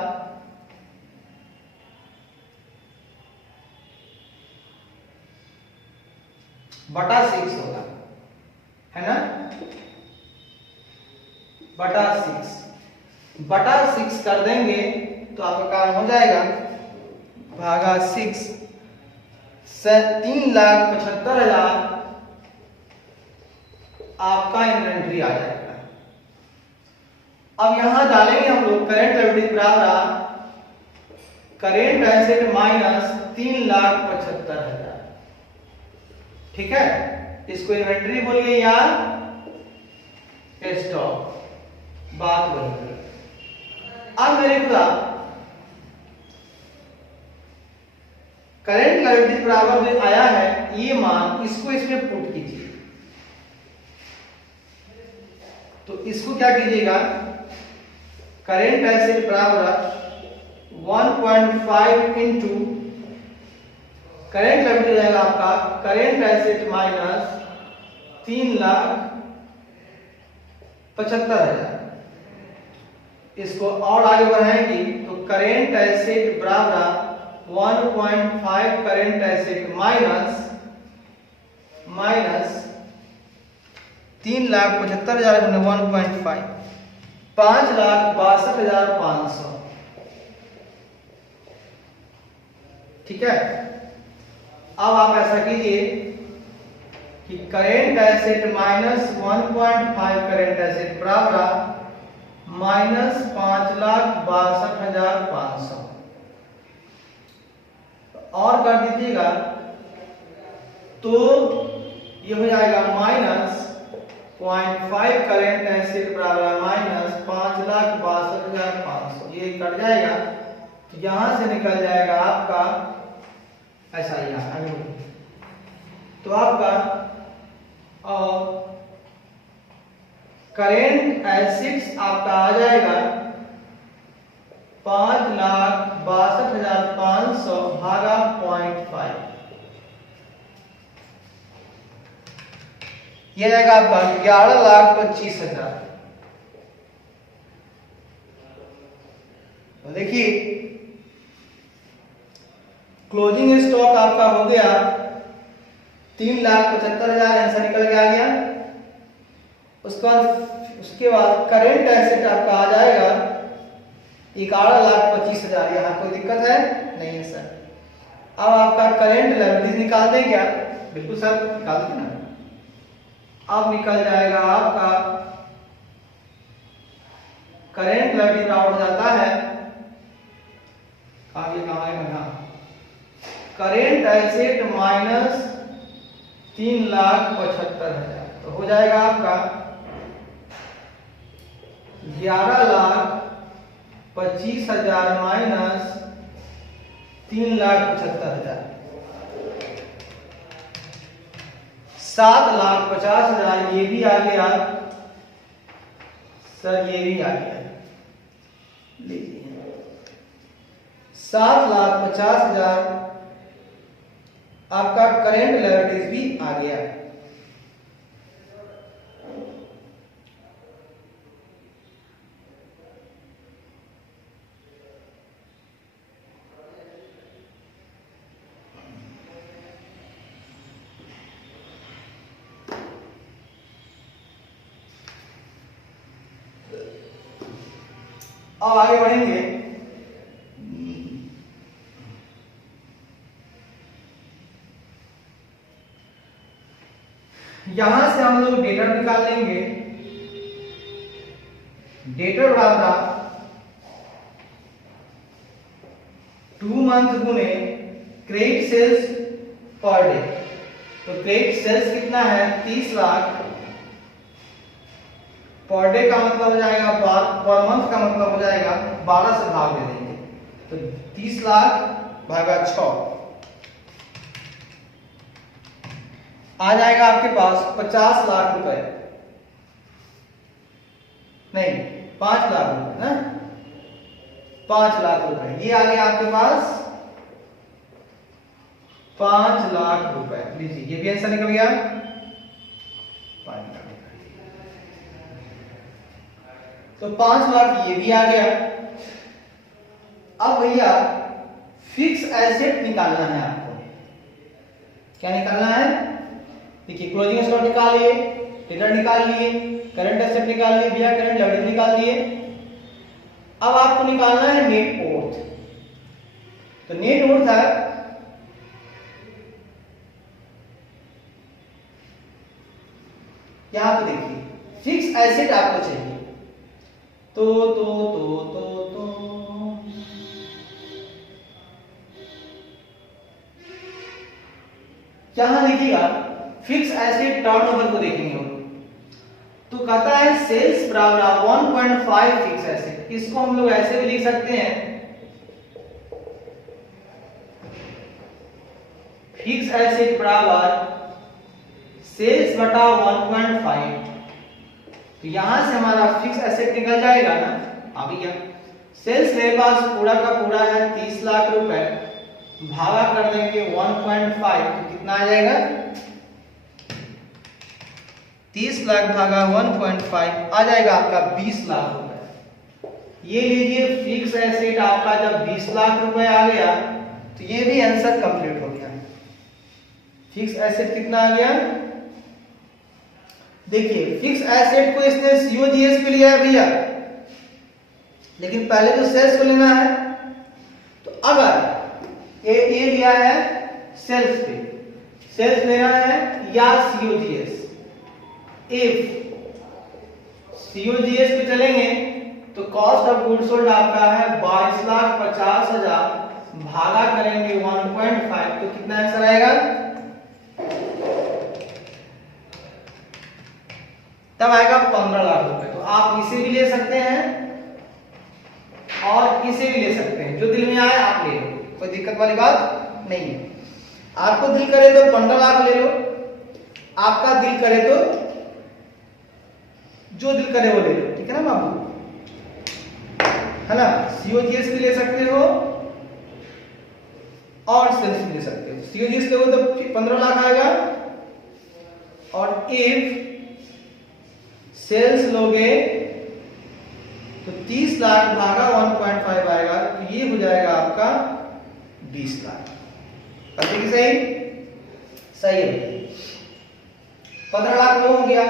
बटा 6 होगा, है ना? बटा 6 कर देंगे तो आपका काम हो जाएगा भागा 6 से 3,75,000 आपका इन्वेंट्री आ जाएगा। अब यहां डालेंगे हम लोग करेंट लायबिलिटी बराबर करेंट एसेट माइनस 3,75,000, ठीक है? इसको इन्वेंट्री बोलिए या स्टॉक, बात वही। अब मेरे खुदा करेंट लायबिलिटी बराबर जो आया है ये मान, इसको इसमें पुट कीजिए। तो इसको क्या कीजिएगा, करेंट एसेट बराबर 1.5 इंटू करेंट लायबिलिटी हो जाएगा आपका करेंट एसेट माइनस 3,75,000। इसको और आगे बढ़ाएंगे तो करेंट एसेट बराबर 1.5 करेंट एसेट माइनस 3,75,000 गुने 1.5 5,62,500, ठीक है? अब आप ऐसा कीजिए कि current asset minus 1.5 current asset बराबर माइनस 5,62,500 और कर दीजिएगा तो ये हो जाएगा माइनस 0.5 करेंट एसेट बराबर माइनस 5,62,500। ये कट जाएगा तो यहां से निकल जाएगा आपका ऐसा ही आगे तो आपका और करेंट एसेट्स आपका आ जाएगा 5,62,500 भागा 0.5, यह जाएगा आपका 11,25,000। तो देखिए क्लोजिंग स्टॉक आपका हो गया 3,75,000, आंसर निकल के आ गया। उसके बाद करेंट एसेट आपका आ जाएगा 11,25,000। यहाँ कोई दिक्कत है नहीं है सर। अब आपका करेंट लायबिलिटीज निकाल दें क्या? बिल्कुल सर, निकाल दें ना। अब निकल जाएगा आपका करेंट लायबिलिटी आउट हो जाता है, करेंट एसेट माइनस 3,75,000, तो हो जाएगा आपका 11,25,000 माइनस 3,75,000, 7,50,000। ये भी आ गया सर, ये भी आ गया, लीजिए 7,50,000 आपका करेंट लायबिलिटीज भी आ गया। अब आगे बढ़ेंगे। यहां से हम लोग डेटर निकाल लेंगे। डेटर बराबर 2 मंथ गुने क्रेडिट सेल्स पर डे। तो क्रेडिट सेल्स कितना है? 30 लाख। पर डे का मतलब हो जाएगा, पर मंथ का मतलब हो जाएगा 12 से भाग दे देंगे, तो 30 लाख भागा 6 आ जाएगा आपके पास 50 लाख रुपए, नहीं 5 लाख रुपए ना, 5 लाख रुपए। ये आ गया आपके पास 5 लाख रुपए। लीजिए, ये भी आंसर निकल गया 5 लाख। तो 5 लाख ये भी आ गया। अब भैया फिक्स एसेट निकालना है आपको। क्या निकालना है? देखिए, क्लोजिंग स्टॉक निकाल लिए, डेटर निकाल लिए, करंट एसेट निकाल लिए भैया, करंट लायबिलिटी निकाल लिए। अब आपको निकालना है नेट वर्थ। तो नेट वर्थ है यहां पे, देखिए फिक्स एसेट आपको चाहिए, तो यहां देखिएगा फिक्स एसेट टर्नओवर को देखेंगे हम। तो कहता है सेल्स बराबर 1.5 फिक्स एसेट। इसको हम लोग ऐसे भी लिख सकते हैं, फिक्स एसेट बराबर सेल्स बटा 1.5। तो यहां से हमारा फिक्स एसेट निकल जाएगा ना। अभी क्या सेल्स मेरे पास पूरा का पूरा है 30 लाख रुपए, भागा कर देंगे 1.5, तो कितना आ जाएगा? 30 लाख भागा 1.5 आ जाएगा आपका 20 लाख रुपए। ये लीजिए, फिक्स एसेट आपका जब 20 लाख रुपए आ गया तो ये भी आंसर कंप्लीट हो गया। फिक्स एसेट कितना आ गया? देखिए, फिक्स एसेट को इसने सीओजीएस पे लिया है भैया, लेकिन पहले तो सेल्स को लेना है। तो अगर ये लिया है सेल्स पे, सेल्स लेना है या सीओजीएस, इफ सीओजीएस पे चलेंगे तो कॉस्ट ऑफ गुड्स सोल्ड आपका है 22,50,000, भागा करेंगे 1.5, तो कितना आंसर आएगा? तब आएगा 15 लाख रुपए। तो आप इसे भी ले सकते हैं और इसे भी ले सकते हैं, जो दिल में आए आप ले लो, कोई दिक्कत वाली बात नहीं है। आपको दिल करे तो 15 लाख ले लो, आपका दिल करे तो जो दिल करे वो ले लो, ठीक है ना बाबू, है ना। सीओजीएस भी ले सकते हो और सेल्स भी ले सकते हो। सीओजीएस लोगे तो 15 लाख आएगा, और इफ सेल्स लोगे तो 30 लाख भागा 1.5 आएगा, तो ये हो जाएगा आपका 20 लाख। गलती की सही? सही है। 15 लाख वो हो गया।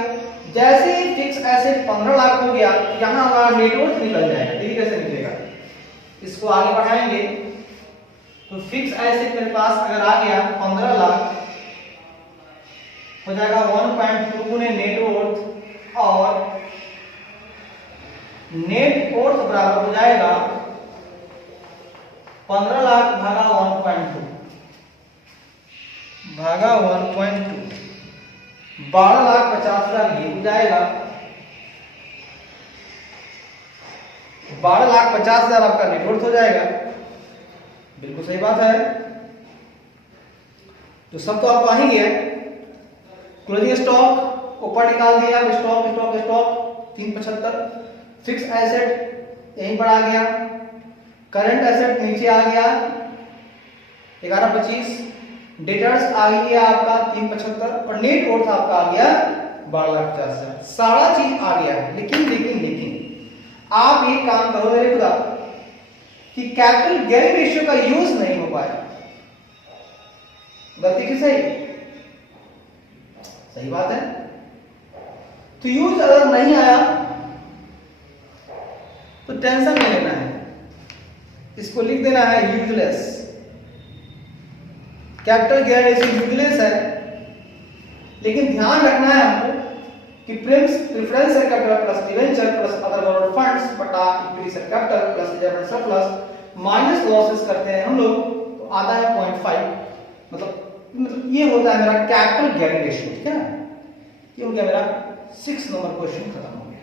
जैसे ही फिक्स एसेट 15 लाख हो गया, यहां हमारा नेटवर्थ निकल जाएगा। देखिए कैसे निकलेगा, इसको आगे बढ़ाएंगे तो फिक्स एसेट मेरे पास अगर आ गया 15 लाख, हो जाएगा 1.2 गुने नेटवर्थ, और नेटवर्थ बराबर हो जाएगा 15 लाख भागा 1.2 भागा 1.2, 12,50,000 ये हो जाएगा। 12,50,000 आपका नेटवर्थ हो जाएगा। बिल्कुल सही बात है। तो सब तो आपको आ ही गया। क्लोजिंग स्टॉक ऊपर निकाल दिया, stock stock stock 375, fix asset यहीं पर आ गया, करंट एसेट नीचे आ गया 1125, डेटर्स आ गया आपका 375, और नेट वर्थ आपका आ गया 12,50,000। सारा चीज आ गया है। लेकिन आप एक काम करो मेरे खुदा कि कैपिटल गियरिंग रेशियो का यूज नहीं हो पाया। गलती की सही? सही बात है। तो यूज अगर नहीं आया तो टेंशन नहीं लेना है, इसको लिख देना है useless. Capital gearing ratio useless है, लेकिन ध्यान रखना है हमको कि preference share capital plus debenture plus other borrowed funds बटा equity share capital plus reserve and surplus minus losses करते हैं हम लोग, तो आता है 0.5। मतलब ये होता है मेरा कैपिटल गियरिंग रेशियो। ठीक है, ये हो गया मेरा 6 नंबर क्वेश्चन खत्म हो गया।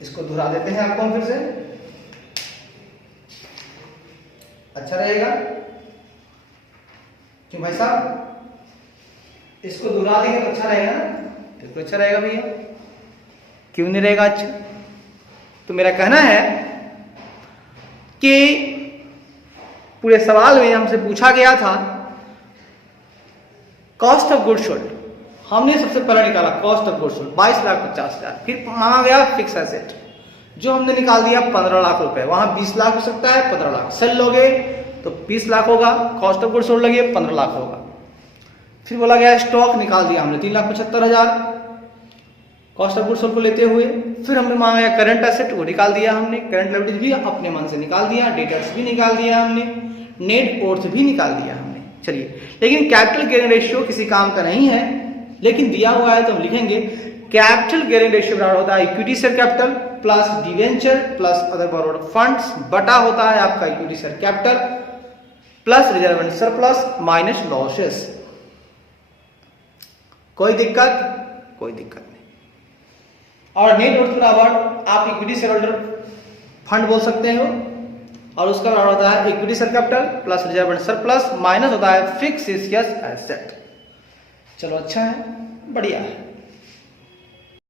इसको दोहरा देते हैं आपको फिर से, अच्छा रहेगा क्यों भाई साहब? इसको दोहरा देंगे तो अच्छा रहेगा ना? बिल्कुल अच्छा रहेगा भैया, क्यों नहीं रहेगा अच्छा? तो मेरा कहना है कि पूरे सवाल में हमसे पूछा गया था कॉस्ट ऑफ गुड्स सोल्ड, हमने सबसे पहले निकाला कॉस्ट ऑफ गुड्स सोल्ड 22,50,000, फिर मांगा गया फिक्स एसेट जो हमने निकाल दिया 15 लाख रुपए, वहां 20 लाख हो सकता है, 15 लाख सेल लोगे तो 20 लाख होगा, कॉस्ट ऑफ गुड्स सोल्ड लगे 15 लाख होगा। फिर बोला गया स्टॉक निकाल दिया हमने 3,75,000 कॉस्ट ऑफ गुड्स सोल्ड को लेते हुए। फिर हमने मांगा गया करंट एसेट, वो निकाल दिया हमने, करंट लायबिलिटीज भी अपने मन से निकाल दिया, डेटर्स भी निकाल दिया हमने, नेट वर्थ भी निकाल दिया हमने। चलिए, लेकिन कैपिटल गियरिंग रेशियो किसी काम का नहीं है, लेकिन दिया हुआ है तो हम लिखेंगे कैपिटल गियरिंग रेशियो बराबर होता है equity share capital plus debenture plus other borrowed funds बटा होता है आपका equity share capital plus reserve and surplus minus losses. कोई दिक्कत? कोई दिक्कत नहीं। और नेट वर्थ बराबर आप इक्विटी शेयर होल्डर फंड बोल सकते हो, और उसका बराबर होता है equity share capital plus reserve and surplus minus होता है फिक्स्ड एसेट। चलो अच्छा है, बढ़िया है।